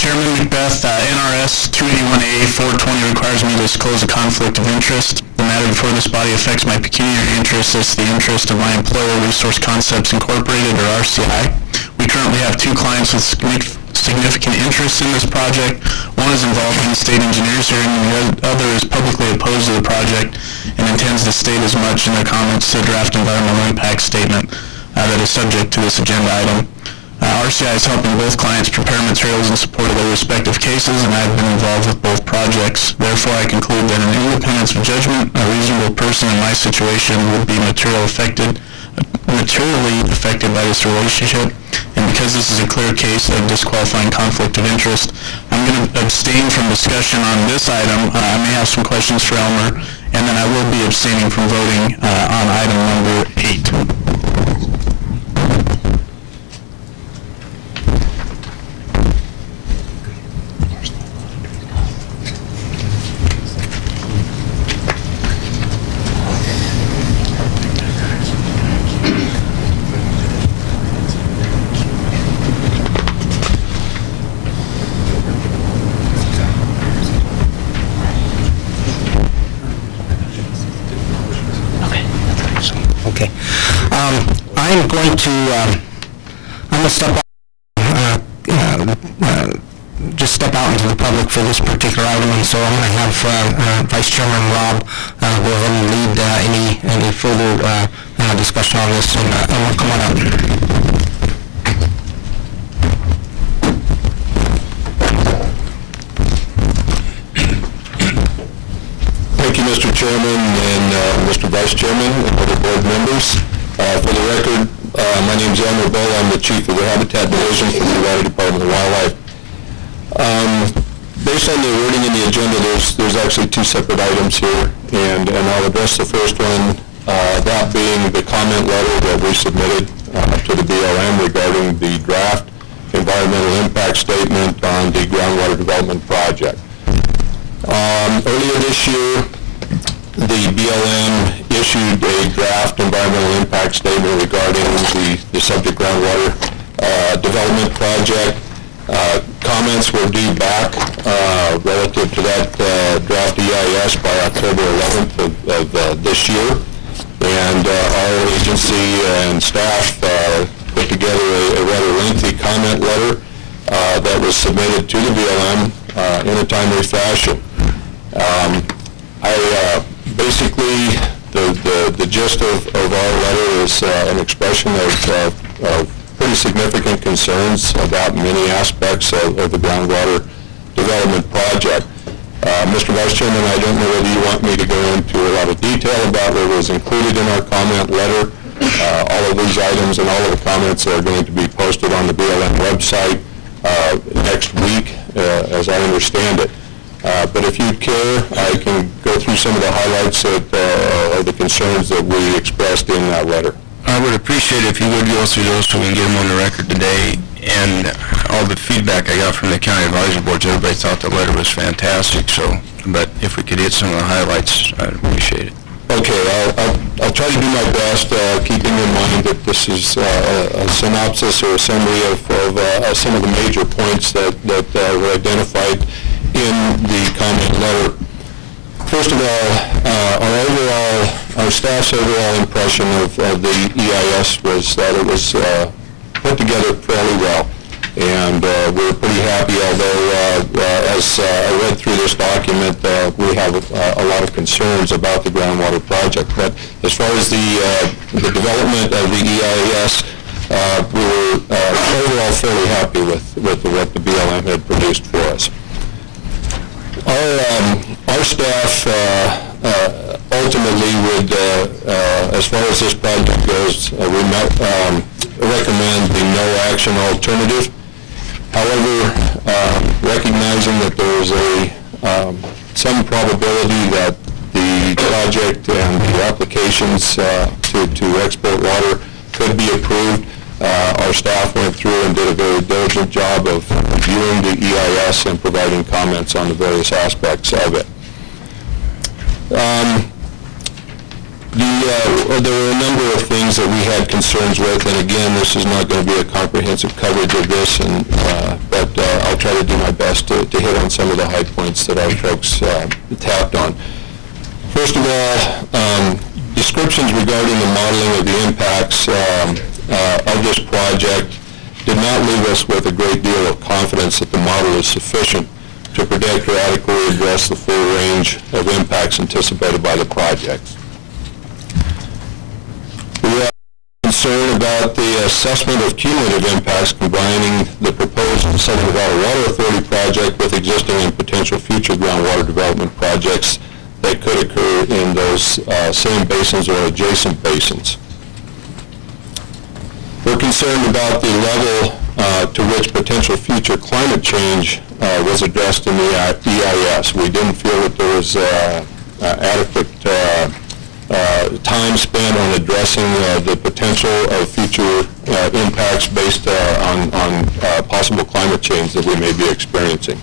Chairman McBeath, NRS 281A 420 requires me to disclose a conflict of interest. The matter before this body affects my pecuniary interest as the interest of my employer, Resource Concepts Incorporated, or RCI. We currently have 2 clients with significant interest in this project. One is involved in the state engineer's hearing, and the other is publicly opposed to the project and intends to state as much in their comments to the draft environmental impact statement that is subject to this agenda item. RCI is helping both clients prepare materials in support of their respective cases, and I've been involved with both projects. Therefore, I conclude that in independence of judgment, a reasonable person in my situation would be materially affected by this relationship. And because this is a clear case of disqualifying conflict of interest, I'm going to abstain from discussion on this item. I may have some questions for Elmer, and then I will be abstaining from voting on item number 8. Okay. I'm going to step out, just step out into the public for this particular item, and so I'm going to have Vice Chairman Rob go ahead and lead any further discussion on this, and Emma, come on up. Thank you, Mr. Chairman and Mr. Vice Chairman and other board members. For the record, my name is Elmer Bull. I'm the Chief of the Habitat Division for the Nevada Department of Wildlife. Based on the wording in the agenda, there's actually two separate items here, and I'll address the first one, that being the comment letter that we submitted to the BLM regarding the draft environmental impact statement on the groundwater development project. Earlier this year, the BLM issued a draft environmental impact statement regarding the subject groundwater development project. Comments were due back relative to that draft EIS by October 11th of this year, and our agency and staff put together a rather lengthy comment letter that was submitted to the BLM in a timely fashion. Basically, the gist of our letter is an expression of pretty significant concerns about many aspects of the groundwater development project. Mr. Vice Chairman, I don't know whether you want me to go into a lot of detail about what was included in our comment letter. All of these items and all of the comments are going to be posted on the BLM website next week, as I understand it. But if you care, I can go through some of the highlights of the concerns that we expressed in that letter. I would appreciate it if you would go through those so we can get them on the record today. And all the feedback I got from the county advisory boards, everybody thought the letter was fantastic. So, but if we could hit some of the highlights, I'd appreciate it. Okay, I'll try to do my best, keeping in mind that this is a synopsis or a summary of some of the major points that were identified in the comment letter. First of all, our staff's overall impression of the EIS was that it was put together fairly well, and we're pretty happy, although as I read through this document, we have a lot of concerns about the groundwater project. But as far as the development of the EIS, we were overall fairly happy with what the BLM had produced for us. Our staff ultimately would, as far as this project goes, recommend the no action alternative. However, recognizing that there is some probability that the project and the applications to export water could be approved, our staff went through and did a very diligent job of reviewing the EIS and providing comments on the various aspects of it. There were a number of things that we had concerns with, and again, this is not going to be a comprehensive coverage of this, but I'll try to do my best to hit on some of the high points that our folks tapped on. First of all, descriptions regarding the modeling of the impacts of this project did not leave us with a great deal of confidence that the model is sufficient to predict or adequately address the full range of impacts anticipated by the project. We are concern about the assessment of cumulative impacts combining the proposed Southern Nevada Water Authority project with existing and potential future groundwater development projects that could occur in those same basins or adjacent basins. We're concerned about the level to which potential future climate change was addressed in the EIS. We didn't feel that there was adequate time spent on addressing the potential of future impacts based on possible climate change that we may be experiencing.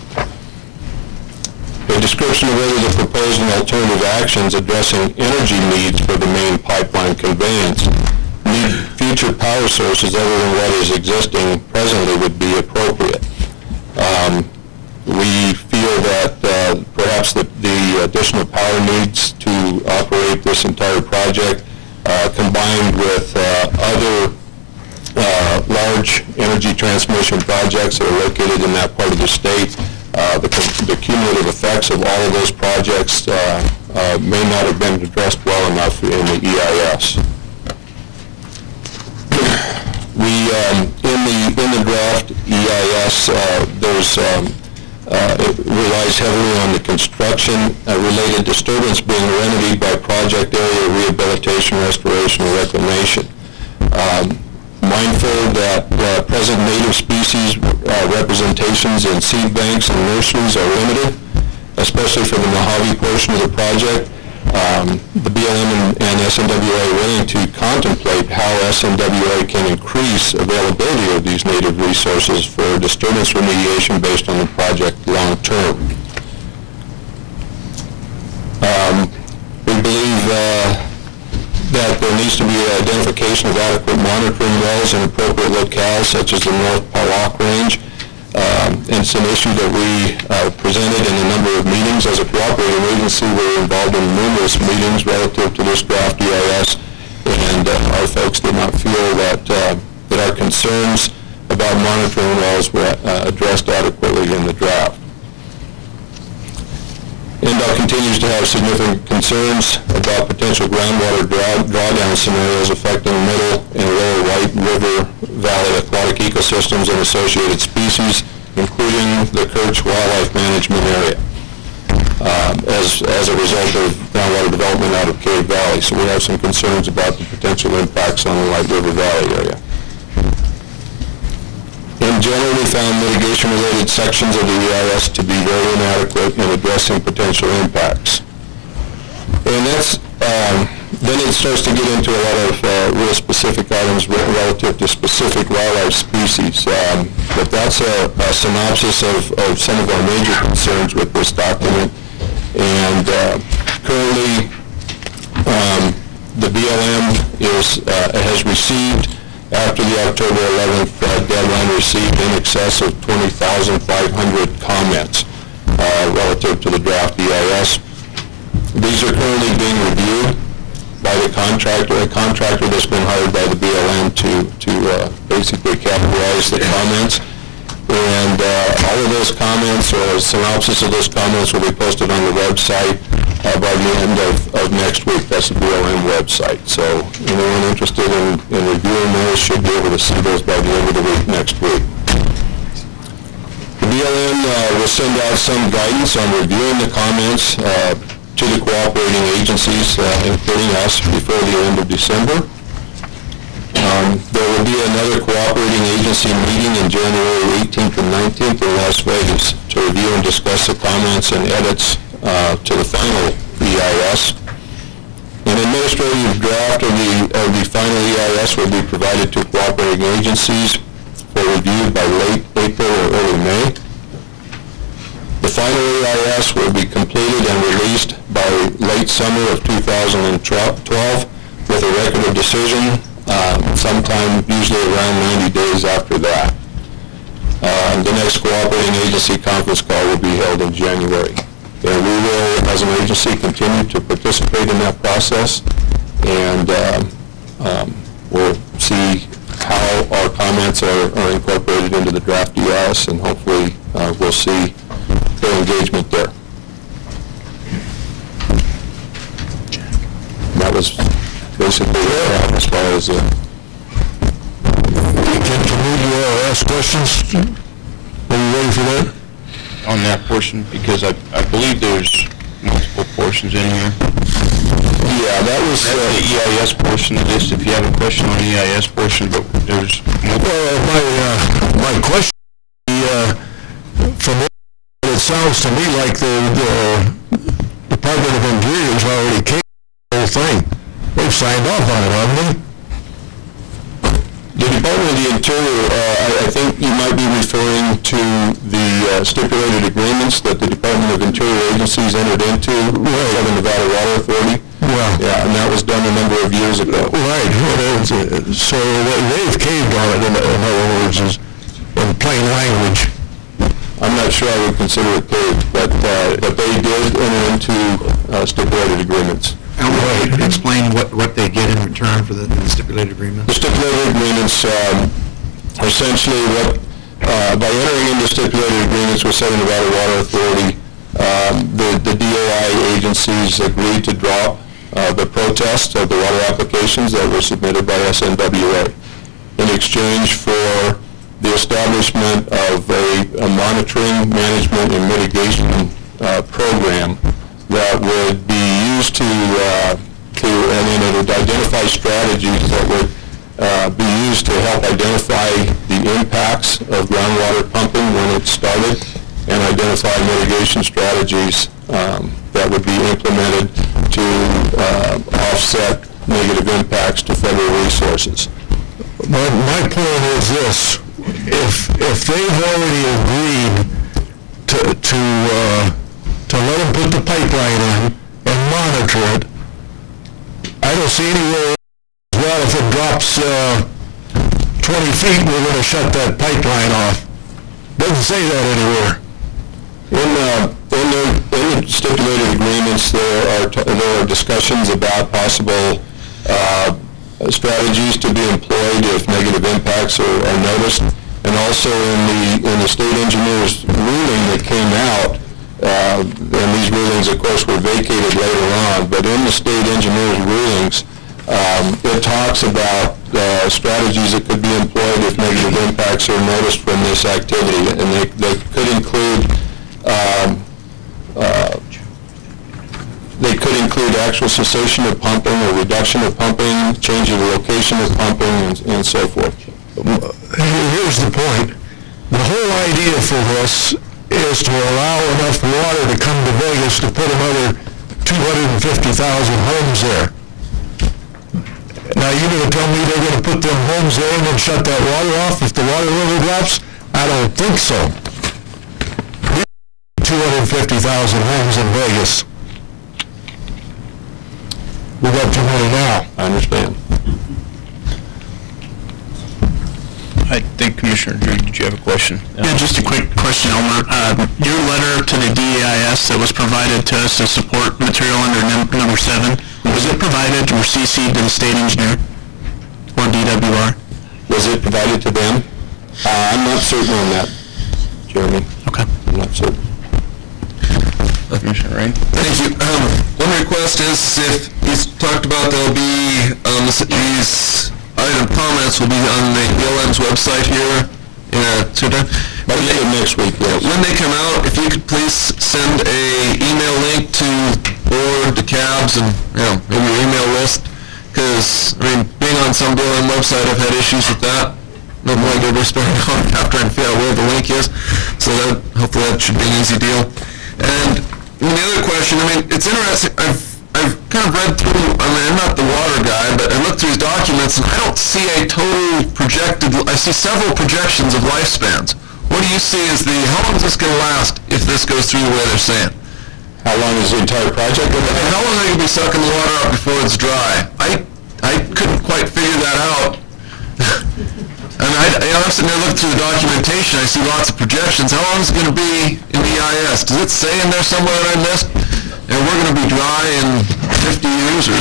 A description of whether the proposed and alternative actions addressing energy needs for the main pipeline conveyance need future power sources other than what is existing presently would be appropriate. We feel that perhaps the additional power needs to operate this entire project combined with other large energy transmission projects that are located in that part of the state, the cumulative effects of all of those projects may not have been addressed well enough in the EIS. In the draft EIS, it relies heavily on the construction-related disturbance being remedied by project area rehabilitation, restoration, or reclamation. Mindful that present native species representations in seed banks and nurseries are limited, especially for the Mojave portion of the project. The BLM and SNWA are willing to contemplate how SNWA can increase availability of these native resources for disturbance remediation based on the project long term. We believe that there needs to be identification of adequate monitoring wells in appropriate locales such as the North Pawak Range. And it's an issue that we presented in a number of meetings. As a cooperating agency, we're involved in numerous meetings relative to this draft EIS, and our folks did not feel that our concerns about monitoring wells were addressed adequately in the draft. NDOT continues to have significant concerns about potential groundwater drawdown scenarios affecting middle and lower White River Valley aquatic ecosystems and associated species, including the Kirch Wildlife Management Area, as a result of groundwater development out of Cave Valley. So we have some concerns about the potential impacts on the White River Valley area. In general, we found mitigation-related sections of the EIS to be very inadequate in addressing potential impacts. And that's, then it starts to get into a lot of real specific items relative to specific wildlife species. But that's a synopsis of some of our major concerns with this document. And currently, the BLM has received, after the October 11th deadline, received in excess of 20,500 comments relative to the draft EIS. These are currently being reviewed by the contractor, a contractor that's been hired by the BLM to basically categorize the comments. And all of those comments, or a synopsis of those comments, will be posted on the website by the end of next week. That's the BLM website. So anyone interested in reviewing those should be able to see those by the end of the week next week. The BLM will send out some guidance on reviewing the comments to the cooperating agencies, including us, before the end of December. There will be another cooperating agency meeting in January 18th and 19th in Las Vegas to review and discuss the comments and edits to the final EIS. An administrative draft of the final EIS will be provided to cooperating agencies for review by late April or early May. The final EIS will be completed and released by late summer of 2012 with a record of decision sometime usually around 90 days after that. The next cooperating agency conference call will be held in January. And we will, as an agency, continue to participate in that process, and we'll see how our comments are incorporated into the draft EIS, and hopefully we'll see their engagement there. That was basically as far as Can you ask questions? Are you ready for that? On that portion, because I believe there's multiple portions in here. Yeah, that was the EIS portion of this, if you have a question on the EIS portion, but there's multiple. Well, my question, from what it sounds to me like the Department of Interior's already came the whole thing. They've signed off on it, haven't they? The Department of the Interior, I think you might be referring to the stipulated agreements that the Department of Interior agencies entered into with the Nevada Water Authority. Well, yeah, and that was done a number of years ago. Right. So they've caved on it, in other words, is in plain language. I'm not sure I would consider it caved, but they did enter into stipulated agreements. Right. Explain what they get in return for the stipulated agreements. The stipulated agreements essentially what, by entering into stipulated agreements with Southern Nevada Water Authority, the DOI agencies agreed to drop the protest of the water applications that were submitted by SNWA in exchange for the establishment of a monitoring, management, and mitigation program that would be used to and it would identify strategies that would be used to help identify the impacts of groundwater pumping when it started and identify mitigation strategies that would be implemented to offset negative impacts to federal resources. My point is this: if they've already agreed to let them put the pipeline in and monitor it, I don't see anywhere as well if it drops 20 feet, we're going to shut that pipeline off. Doesn't say that anywhere. In the stipulated agreements, there are discussions about possible strategies to be employed if negative impacts are noticed, and also in the state engineer's ruling that came out, and these rulings, of course, were vacated later on, but in the state engineer's rulings, it talks about strategies that could be employed if negative impacts are noticed from this activity, and they could include actual cessation of pumping or reduction of pumping, changing the location of pumping, and so forth. Here's the point. The whole idea for this is to allow enough water to come to Vegas to put another 250,000 homes there. Now you're going to tell me they're going to put them homes there and then shut that water off if the water level drops? I don't think so. 250,000 homes in Vegas. We got too many now. I understand. I think Commissioner Drew, did you have a question? Yeah, just a quick question, Elmer. Your letter to the DEIS that was provided to us to support material under number 7, was it provided or CC'd to the state engineer or DWR? Was it provided to them? I'm not certain on that, Jeremy. Okay. I'm not certain. Commissioner Rain. Thank you. One request is if he's talked about there'll be these item comments will be on the BLM's website here by the end of next week. Yes. When they come out, if you could please send a email link to board, to CABs, and maybe your email list, because being on some BLM website, I've had issues with that. No point ever spending on after and figure out where the link is. So that hopefully that should be an easy deal. And the other question, it's interesting. I've kind of read through, I'm not the water guy, but I looked through his documents and I don't see a total projected, I see several projections of lifespans. What do you see as how long is this going to last if this goes through the way they're saying? How long is the entire project going to last? How long are they going to be sucking the water out before it's dry? I couldn't quite figure that out. And I'm sitting there looking through the documentation, I see lots of projections. How long is it going to be in the EIS? Does it say in there somewhere that I missed? And we're going to be dry in 50 years or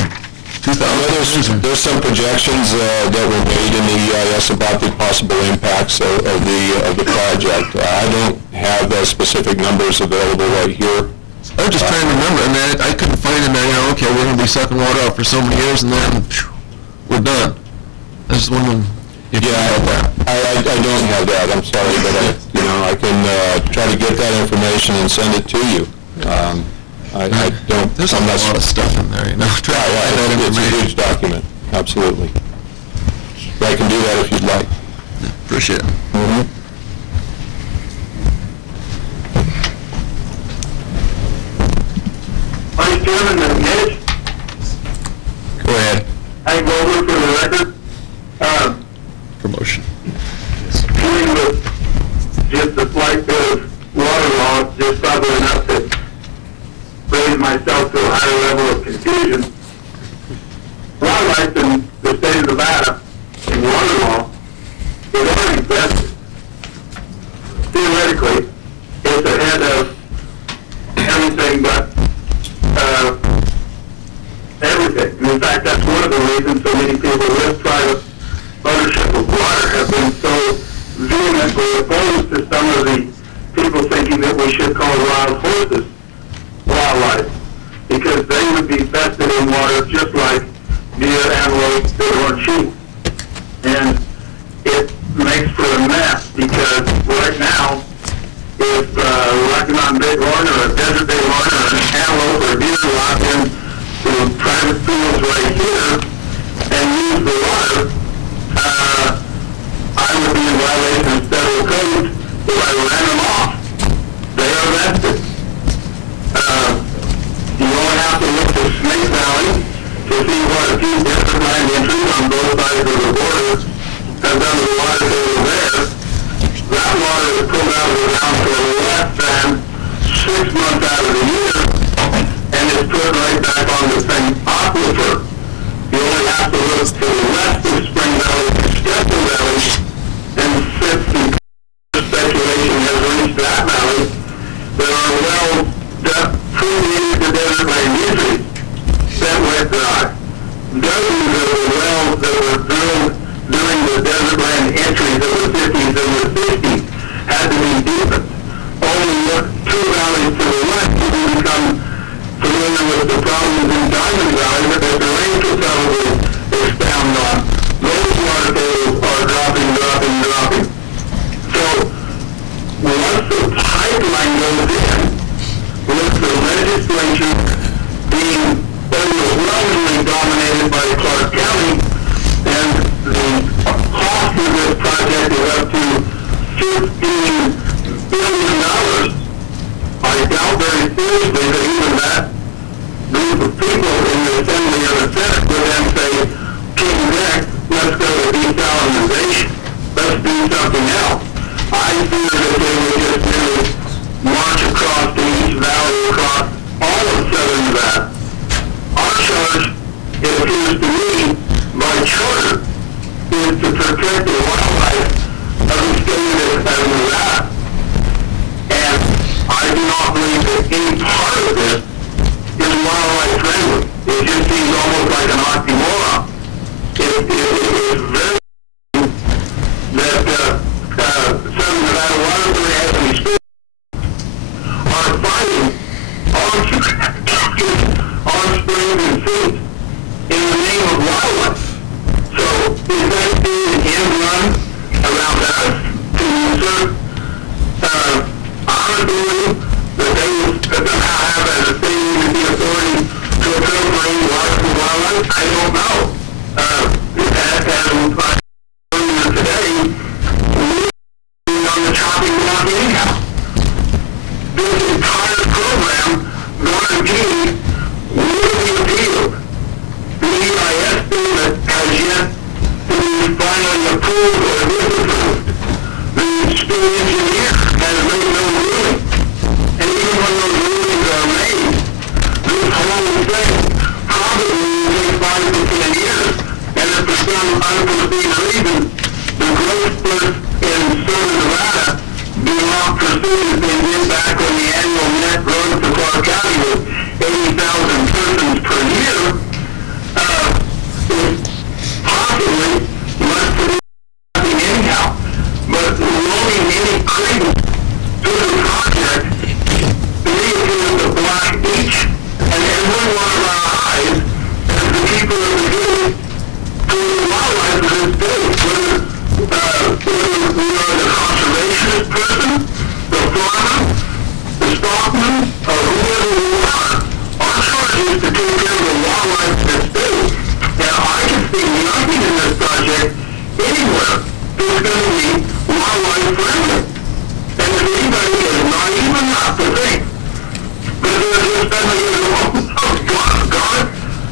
2,000 years? There's some projections that were made in the EIS about the possible impacts of the project. I don't have those specific numbers available right here. I was just trying to remember, I couldn't find in there, okay, we're going to be sucking water out for so many years and then we're done. I just wondering, I don't have that, I'm sorry, but I can try to get that information and send it to you. I don't. There's a lot of stuff in there, It's a huge document, absolutely. But I can do that if you'd like. Yeah, appreciate it. Vice Chairman, Mitch. Go ahead. Hank Goldberg for the record. Promotion. Dealing with just a slight bit of water loss, just probably enough to raise myself to a higher level of confusion. Wildlife in the state of Nevada in water law is already vested. Theoretically, it's ahead of everything but everything. And in fact, that's one of the reasons so many people with private ownership of water have been so vehemently opposed to some of the people thinking that we should call wild horses wildlife, because they would be vested in water just like deer, antelope, bighorn sheep. And it makes for a mess, because right now, if working on bighorn or a desert bighorn or an antelope or deer lock in to private pools right here and use the water, I would be in violation of federal code if I ran them off. They are vested. You only have to look at Snake Valley to see what a few desert land entries on both sides of the border have done to the water table there. That water is pulled out of the ground for less than 6 months out of the year and is put right back on the same aquifer. You only have to look to the west of Spring Valley, Stetson Valley, and since the speculation has reached that valley, there are wells that predated the desert land entries that went dry. Dozens of the wells that were drilled during the desert land entries of the 50s and the 60s had to be deepened. Only look 2 valleys to the west to become familiar with the problems in Diamond Valley that Mr. Range will probably expound on. Those water tables are dropping. So, once the pipeline goes in, with the legislature being overwhelmingly dominated by Clark County, and the cost of this project is up to $15 billion, I doubt very seriously that even that group of people in the Assembly or the Senate would then say, King next, let's go to desalinization. Let's do something else. I fear that they would just merely march across the East Valley, across all of southern Nevada. Our charge, it appears to me, by charter, is to protect the wildlife of the state of Nevada. And I do not believe that any part of this is wildlife friendly. It just seems almost like an oxymoron. It is very that Southern Nevada Water Authority are fighting on springs and seeds in the name of wildlife. So is that being an end run around us to usurp our ability that they will somehow have as a state agency authority to appropriate water for wildlife? I don't know. Earlier today, on the chopping block anyhow. This entire program, guaranteed, will be appealed. The EIS that has yet to be finally approved or disapproved. The state engineer has made no ruling. And even when those rulings are made, this whole thing probably will take 5 to 10 years. And if for some unforeseen reason, the growth spurts in southern Nevada do not pursue as they did back when the annual net growth for Clark County was 80,000 persons per year, possibly must produce nothing anyhow. But loaning any credence to the project reappears to block each and every one of our eyes as the people of the city to the wildlife of this state, whether even not to think that there's just been God,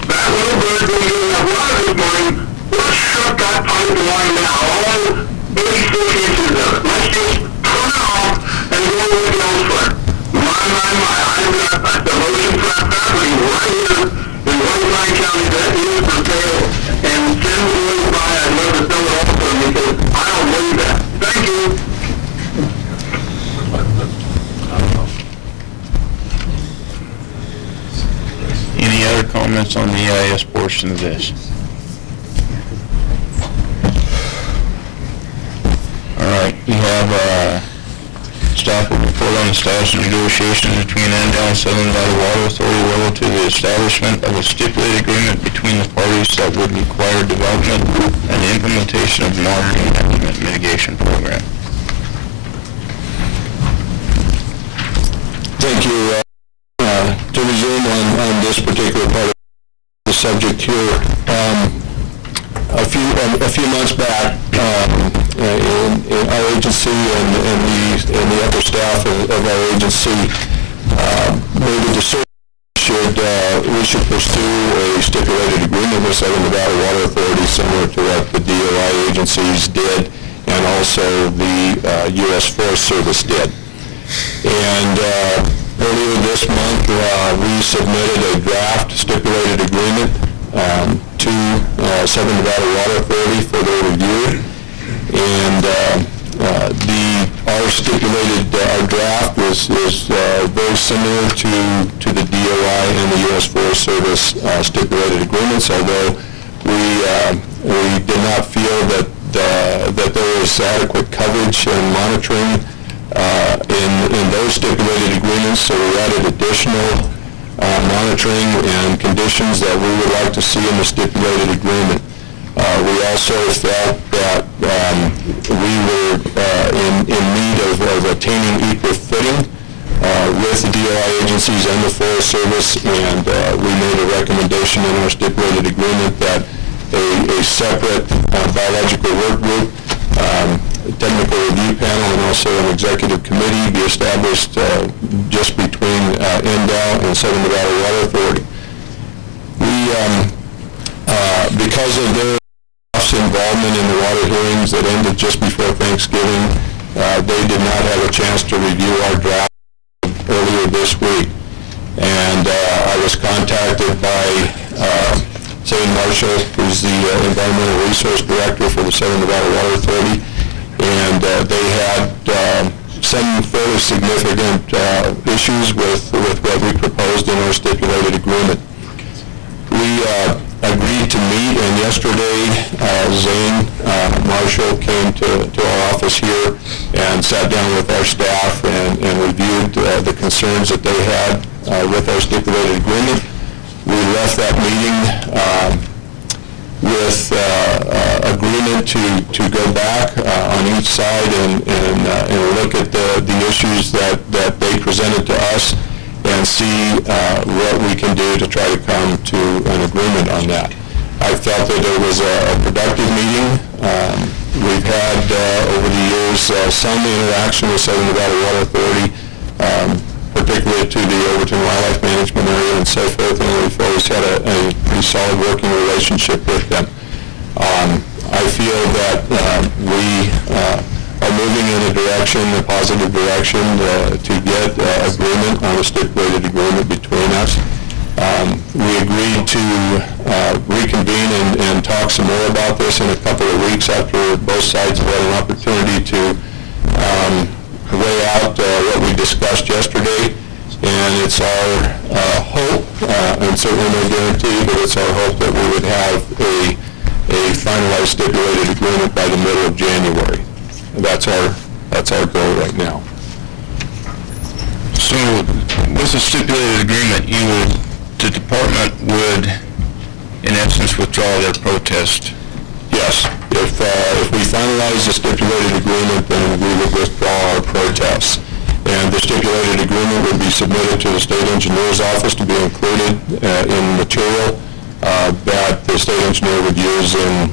that little bird being given up water this morning, let's shut that pipeline now, all 86 inches of it. Let's just turn it off and go look elsewhere. My, I've got the motion for that property right here in White County that is for sale, and send the way by, I'd love to sell it also because I don't believe that. Thank you. Any other comments on the EIS portion of this? All right, we have staff will report on the status of negotiations between NDOW and Southern Nevada Water Authority relative to the establishment of a stipulated agreement between the parties that would require development and implementation of monitoring and accident mitigation program. Thank you. To resume on this particular part of the subject here, a few months back, in our agency and the upper staff of our agency made a decision we should pursue a stipulated agreement with Southern Nevada Water Authority similar to what the DOI agencies did and also the U.S. Forest Service did. And earlier this month, we submitted a draft stipulated agreement to Southern Nevada Water Authority for their review. And our draft was very similar to the DOI and the U.S. Forest Service stipulated agreements, although we did not feel that there was adequate coverage and monitoring in those stipulated agreements, so we added additional monitoring and conditions that we would like to see in the stipulated agreement. We also felt that we were in need of attaining equal footing with the DOI agencies and the Forest Service, and we made a recommendation in our stipulated agreement that a separate biological work group, technical review panel, and also an executive committee be established just between NDOW and Southern Nevada Water Authority. Because of their involvement in the water hearings that ended just before Thanksgiving, they did not have a chance to review our draft earlier this week. And I was contacted by Zane Marshall, who's the Environmental Resource Director for the Southern Nevada Water Authority, and they had some fairly significant issues with what we proposed in our stipulated agreement. We agreed to meet, and yesterday Zane Marshall came to our office here and sat down with our staff and reviewed the concerns that they had with our stipulated agreement. We left that meeting with agreement to go back on each side and look at the issues that they presented to us and see what we can do to try to come to an agreement on that. I felt that it was a productive meeting. We've had over the years some interaction with Southern Nevada Water Authority, particularly to the Overton Wildlife Management Area and so forth, and we've always had a pretty solid working relationship with them. I feel that we are moving in a positive direction to get agreement on a stipulated agreement between us. We agreed to reconvene and talk some more about this in a couple of weeks after both sides have had an opportunity to weigh out what we discussed yesterday. And it's our hope, and certainly no guarantee, but it's our hope that we would have a finalized stipulated agreement by the middle of January. That's our goal right now. So, with a stipulated agreement, the department would, in essence, withdraw their protest. Yes. If we finalize the stipulated agreement, then we would withdraw our protests. And the stipulated agreement would be submitted to the state engineer's office to be included in material that the state engineer would use in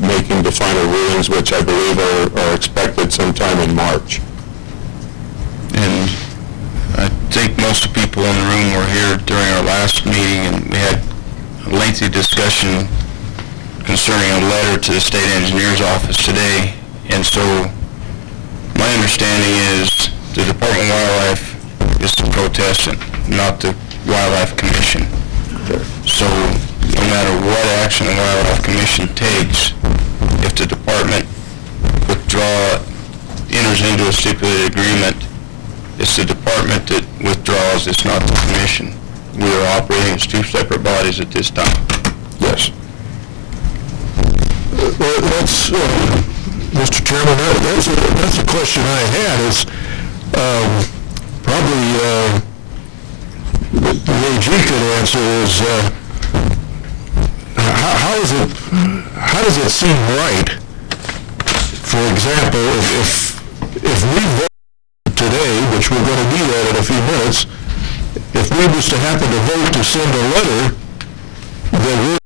making the final rulings, which I believe are expected sometime in March. And think most of the people in the room were here during our last meeting, and we had a lengthy discussion concerning a letter to the state engineer's office today. And so my understanding is the Department of Wildlife is protesting, not the Wildlife Commission. So no matter what action the Wildlife Commission takes, if the department enters into a stipulated agreement, it's the department that withdraws, it's not the commission. We are operating as two separate bodies at this time. Yes. Well, that's, Mr. Chairman, that's a question I had is probably the AG could answer is how does it seem right? For example, if we vote today, which we're going to do that in a few minutes, if we was to happen to vote to send a letter that we're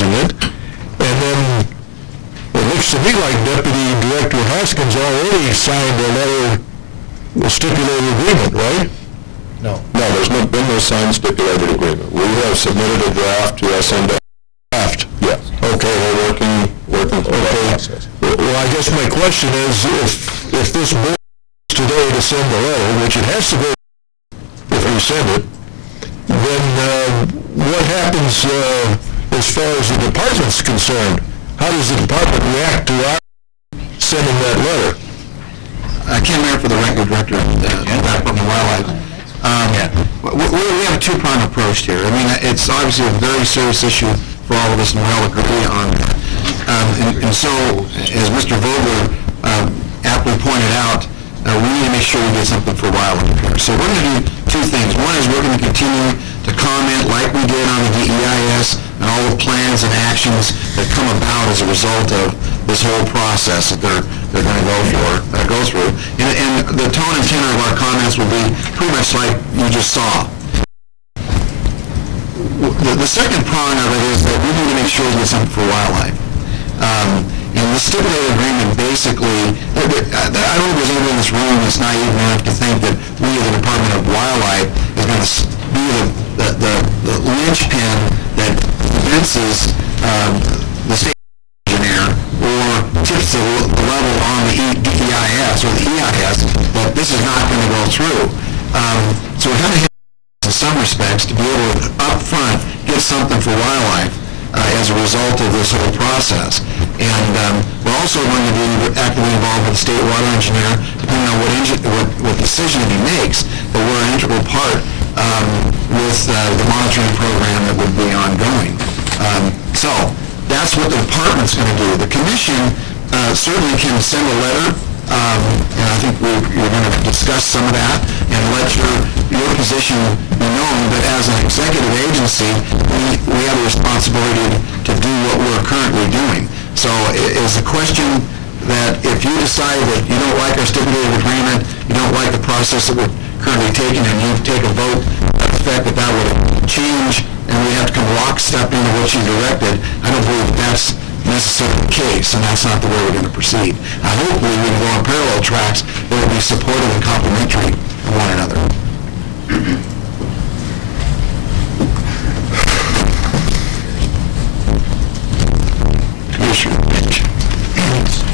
it, and then it looks to me like Deputy Director Haskins already signed a letter with stipulated agreement, right? No, there's been no signed stipulated agreement. We have submitted a draft to SNW. Draft? Yes. Okay, we're working through that process. Well, I guess my question is, if this board is today to send the letter, which it has to go if we send it, then what happens as far as the department's concerned? How does the department react to our sending that letter? Ken Mayer for the Ranking Director of the Department of Wildlife. We have a two-pronged approach here. I mean, it's obviously a very serious issue for all of us, and we all agree on that. And so, as Mr. Vogler aptly pointed out, we need to make sure we get something for wildlife here. So we're going to do two things. One is we're going to continue to comment like we did on the DEIS and all the plans and actions that come about as a result of this whole process that they're going to go through. And the tone and tenor of our comments will be pretty much like you just saw. The second prong of it is that we need to make sure we get something for wildlife. And the stipulated agreement basically, I don't think there's anyone in this room that's naive enough to think that we as the Department of Wildlife is going to be the linchpin that convinces the state engineer or tips the level on the DEIS or the EIS that this is not going to go through. So we're going to have in some respects to be able to up front get something for wildlife as a result of this whole process. And we're also going to be actively involved with the state water engineer, depending on what decision he makes, but we're an integral part with the monitoring program that would be ongoing. So that's what the department's going to do. The commission certainly can send a letter, and I think we're going to discuss some of that and let your position be known, but as an executive agency, we have a responsibility to do what we're currently doing. So is the question that if you decide that you don't like our stipulated agreement, you don't like the process that we're currently taking, and you take a vote, the fact that that would change and we have to come lockstep into what you directed, I don't believe that's necessarily the case, and that's not the way we're going to proceed. Hopefully we can go on parallel tracks that will be supportive and complementary of one another. Commissioner Lynch.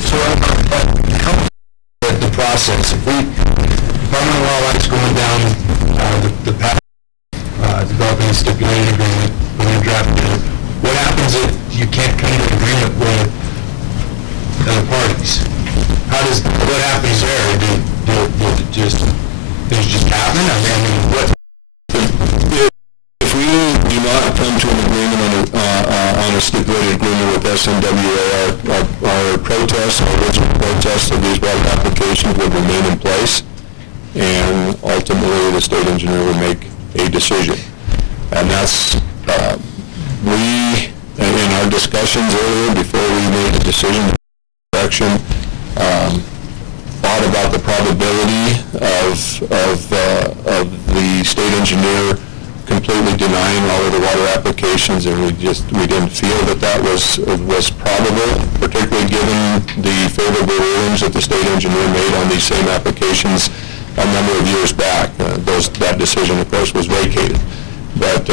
So the process, if Department of Wildlife is going down the path developing a stipulated agreement, we're going to draft it. What happens if you can't come to an agreement with other parties? What happens there? Does things just happen? I mean, what? If we do not come to an agreement on a stipulated agreement with SNWA, our protests, our original protests of these water applications would remain in place, and ultimately the state engineer would make a decision. And that's, we, in our discussions earlier, before we made the decision direction, thought about the probability of the state engineer completely denying all of the water applications, and we didn't feel that was probable, particularly given the favorable rulings that the state engineer made on these same applications a number of years back. That decision, of course, was vacated. But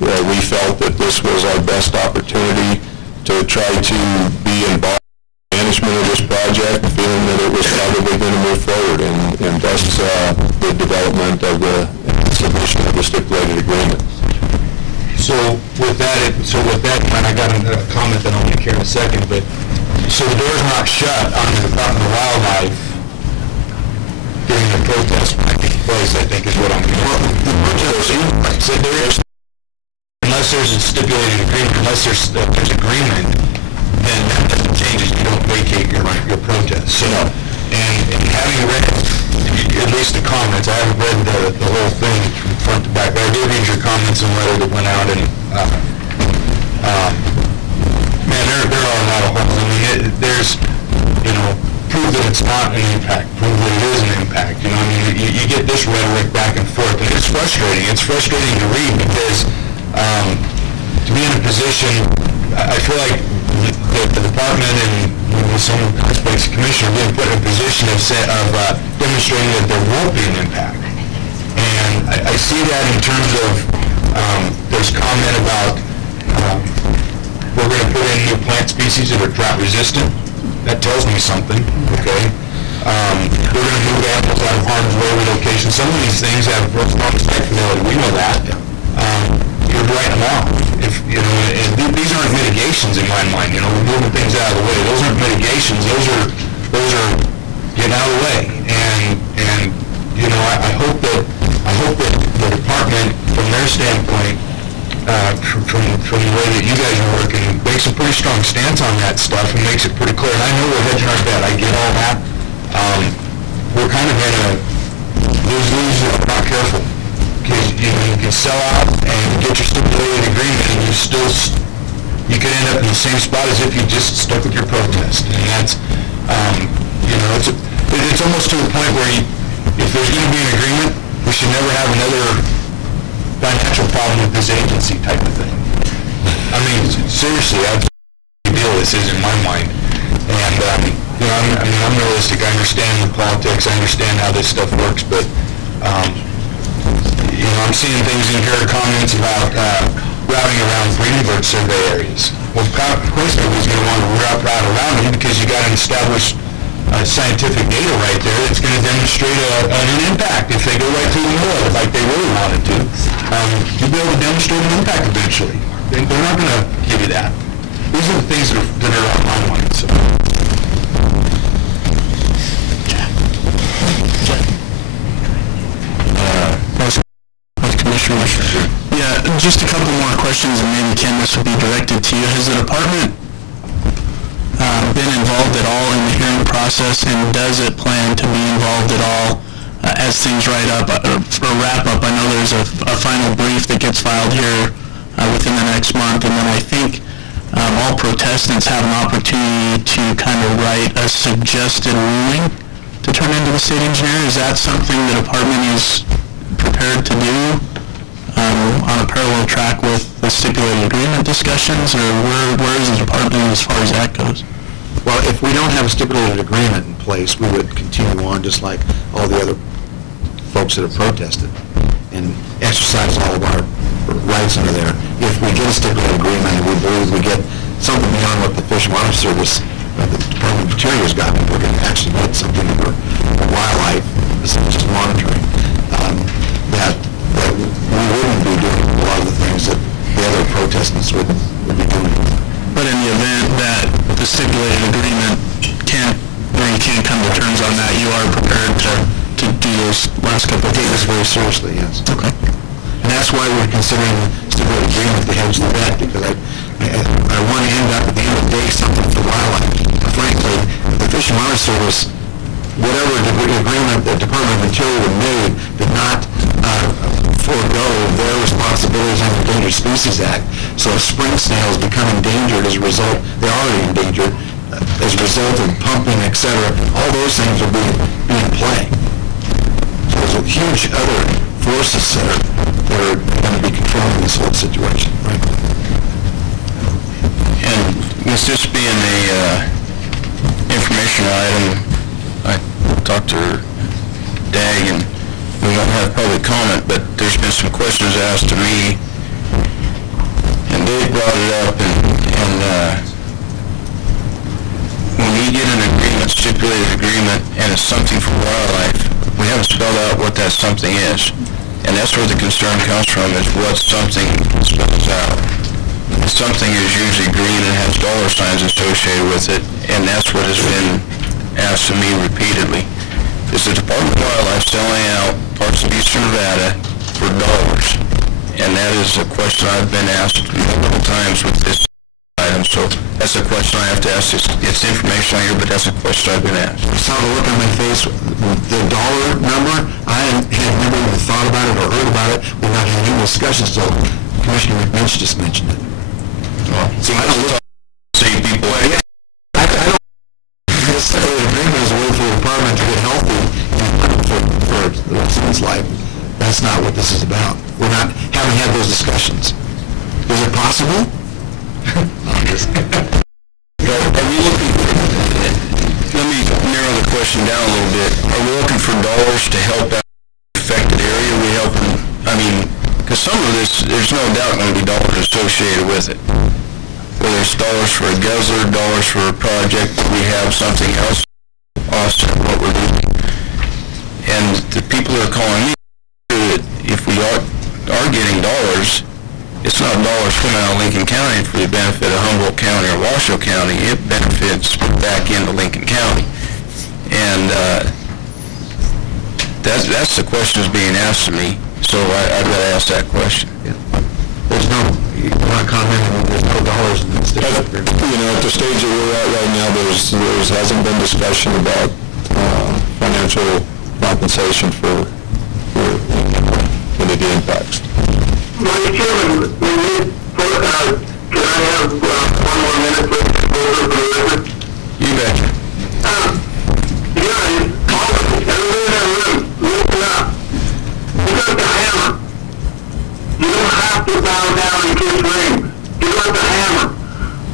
we felt that this was our best opportunity to try to be involved in management of this project, feeling that it was probably going to move forward, and thus the development of the submission of the stipulated agreement. So with that, and I got a comment that I'll make here in a second, but so the door's not shut on the Department of Wildlife during the protest taking place, I think is what I'm hearing. Well, the protest is in place. So there is, unless there's a stipulated agreement, unless there's agreement, then that doesn't change it. You don't vacate your protest. So, and having read at least the comments, I haven't read the whole thing from front to back, but I did read your comments and letter that went out, and man, there are a lot of holes. I mean, there's, prove that it's not an impact, prove that it is an impact. I mean, you get this rhetoric back and forth, and it's frustrating. It's frustrating to read because to be in a position, I feel like the department and some aspects of the commission are being put in a position of demonstrating that there won't be an impact. And I see that in terms of there's comment about we're going to put in new plant species that are drought resistant. That tells me something, okay? We're going to move animals out of harm's way relocation. Some of these things have strong site fidelity. We know that. You're writing them out. And these aren't mitigations in my mind. We're moving things out of the way. Those aren't mitigations. Those are getting out of the way. And I hope that the department, from their standpoint, from the way that you guys are working, makes a pretty strong stance on that stuff and makes it pretty clear. And I know we're hedging our bet. I get all that. We're kind of in a lose-lose if we're not careful. Because you can sell out and get your stipulated agreement, and you could end up in the same spot as if you just stuck with your protest. And that's, it's almost to the point where if there's going to be an agreement, we should never have another financial problem with this agency type of thing. I mean, seriously, that's the deal this is in my mind. And I'm realistic. I understand the politics. I understand how this stuff works, but I'm seeing things in here, comments about routing around breeding bird survey areas. Well, of course, nobody's going to want to route around them because you got an established scientific data right there that's going to demonstrate an impact if they go right through the middle of it like they really wanted to. You'll be able to demonstrate an impact eventually. They're not going to give you that. These are the things that are on my mind. So. Yeah, just a couple more questions, and maybe Ken, this would be directed to you. Has the department been involved at all in the hearing process, and does it plan to be involved at all as things wrap up? I know there's a final brief that gets filed here within the next month, and then I think all protestants have an opportunity to kind of write a suggested ruling to turn into the state engineer. Is that something the department is prepared to do on a parallel track with the stipulated agreement discussions, or where is the department as far as that goes? Well, if we don't have a stipulated agreement in place, we would continue on just like all the other folks that have protested and exercise all of our rights under there. If we get a stipulated agreement and we believe we get something beyond what the Fish and Wildlife Service, the Department of Interior's got, we're going to actually get something for wildlife, just monitoring, that we wouldn't be doing a lot of the things that the other protestants would be doing. But in the event that the stipulated agreement you can't come to terms on that, you are prepared to do those last couple of things very seriously, yes. Okay. And that's why we're considering the stipulated agreement to hedge the bet, because I want to end up at the end of the day something for wildlife. Frankly, the Fish and Wildlife Service, whatever agreement the Department of Interior made, did not forego their responsibilities under the Endangered Species Act. So if spring snails become endangered as a result, they're already endangered, as a result of pumping, etc., all those things will be in play. So there's a huge other forces that are going to be controlling this whole situation, frankly. And with this being a informational item, I talked to Dan tag and we don't have public comment, but there's been some questions asked to me, and Dave brought it up, and when we get an agreement, stipulated agreement, and it's something for wildlife, we haven't spelled out what that something is. And that's where the concern comes from, is what something spells out. Something is usually green and has dollar signs associated with it, and that's what has been asked of me repeatedly. Is the Department of Wildlife selling out parts of eastern Nevada for dollars? And that is a question I've been asked multiple times with this item, so that's a question I have to ask. It's information here, but that's a question I've been asked. I saw the look on my face, the dollar number, I had never even thought about it or heard about it. We've not had any discussions, so Commissioner McBeath just mentioned it. Well, so I don't see people. I don't. This separate agreement is a way for the department to get healthy for the rest of its life. That's not what this is about. Haven't had those discussions. Is it possible? Are we looking for, let me narrow the question down a little bit. Are we looking for dollars to help out the affected area? We help them, I mean, because some of this, there's no doubt going to be dollars associated with it. Whether it's dollars for a guzzler, dollars for a project, we have something else offset what we're doing. And the people that are calling me, if we are getting dollars, it's not dollars coming out of Lincoln County for the benefit of Humboldt County or Washoe County. It benefits back into Lincoln County. And that's the question that's being asked of me. So I've got to ask that question. Yeah. There's no, you're not commenting, there's no dollars in this agreement. You know, at the stage that we're at right now, there hasn't been discussion about financial compensation for the impacts. Mr. Chairman, can I have 1 more minute for the record? You betcha. Guys, everybody in that room, listen up. You got the hammer. You don't have to bow down and kiss rings. You got the hammer.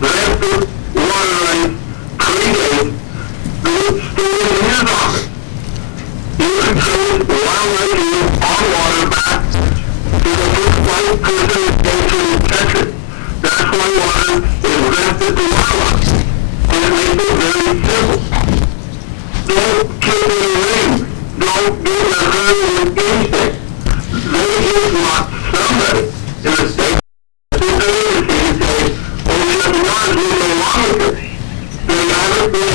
The rest of water rights predate the state of his office. You control the wildlife use on water back to the first white person in the country. That's why water is vested to wildlife. And it makes it very simple. Don't kill any rings. Don't get in a hurry with anything. They just want somebody in the state to say, oh, we have water, we go along with it. They got it, they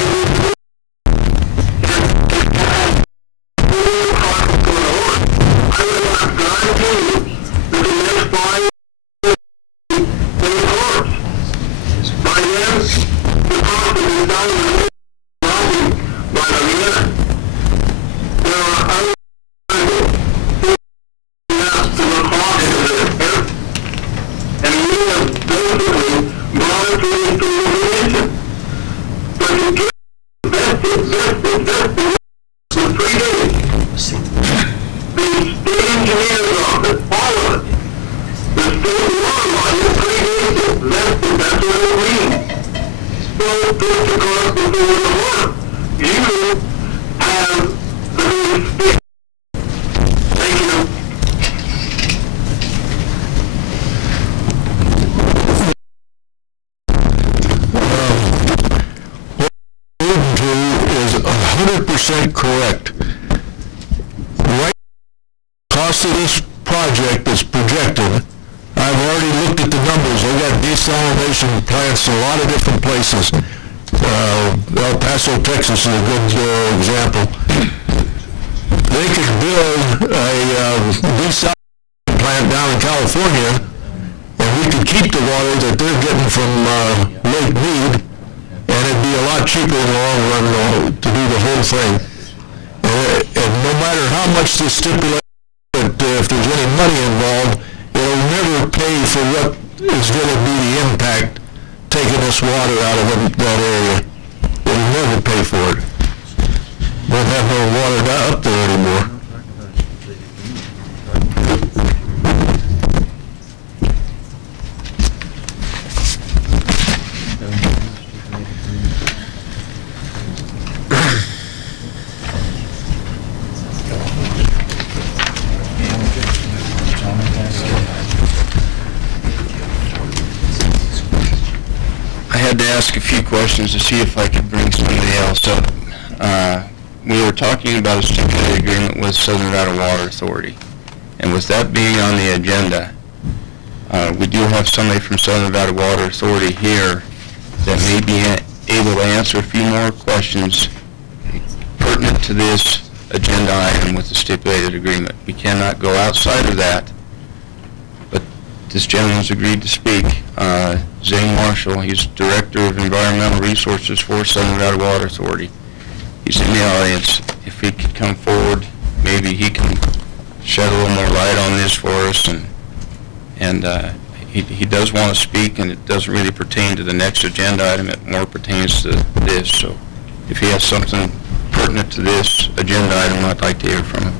correct. Right, cost of this project is projected. I've already looked at the numbers. They got desalination plants in a lot of different places. El Paso, Texas is a good example. They could build a desalination plant down in California, and we could keep the water that they're getting from Lake Mead, and it'd be a lot cheaper in the long run to do the whole thing. And no matter how much they stipulate, if there's any money involved, it'll never pay for what is going to be the impact taking this water out of that area. It'll never pay for it. Won't have no water up there anymore. had to ask a few questions to see if I could bring somebody else up. We were talking about a stipulated agreement with Southern Nevada Water Authority. And with that being on the agenda, we do have somebody from Southern Nevada Water Authority here that may be able to answer a few more questions pertinent to this agenda item with the stipulated agreement. We cannot go outside of that, but this gentleman's agreed to speak. Zane Marshall, he's Director of Environmental Resources for Southern Nevada Water Authority. He's in the audience. If he could come forward, maybe he can shed a little more light on this for us, and he does want to speak, and it doesn't really pertain to the next agenda item. It more pertains to this. So if he has something pertinent to this agenda item, I'd like to hear from him.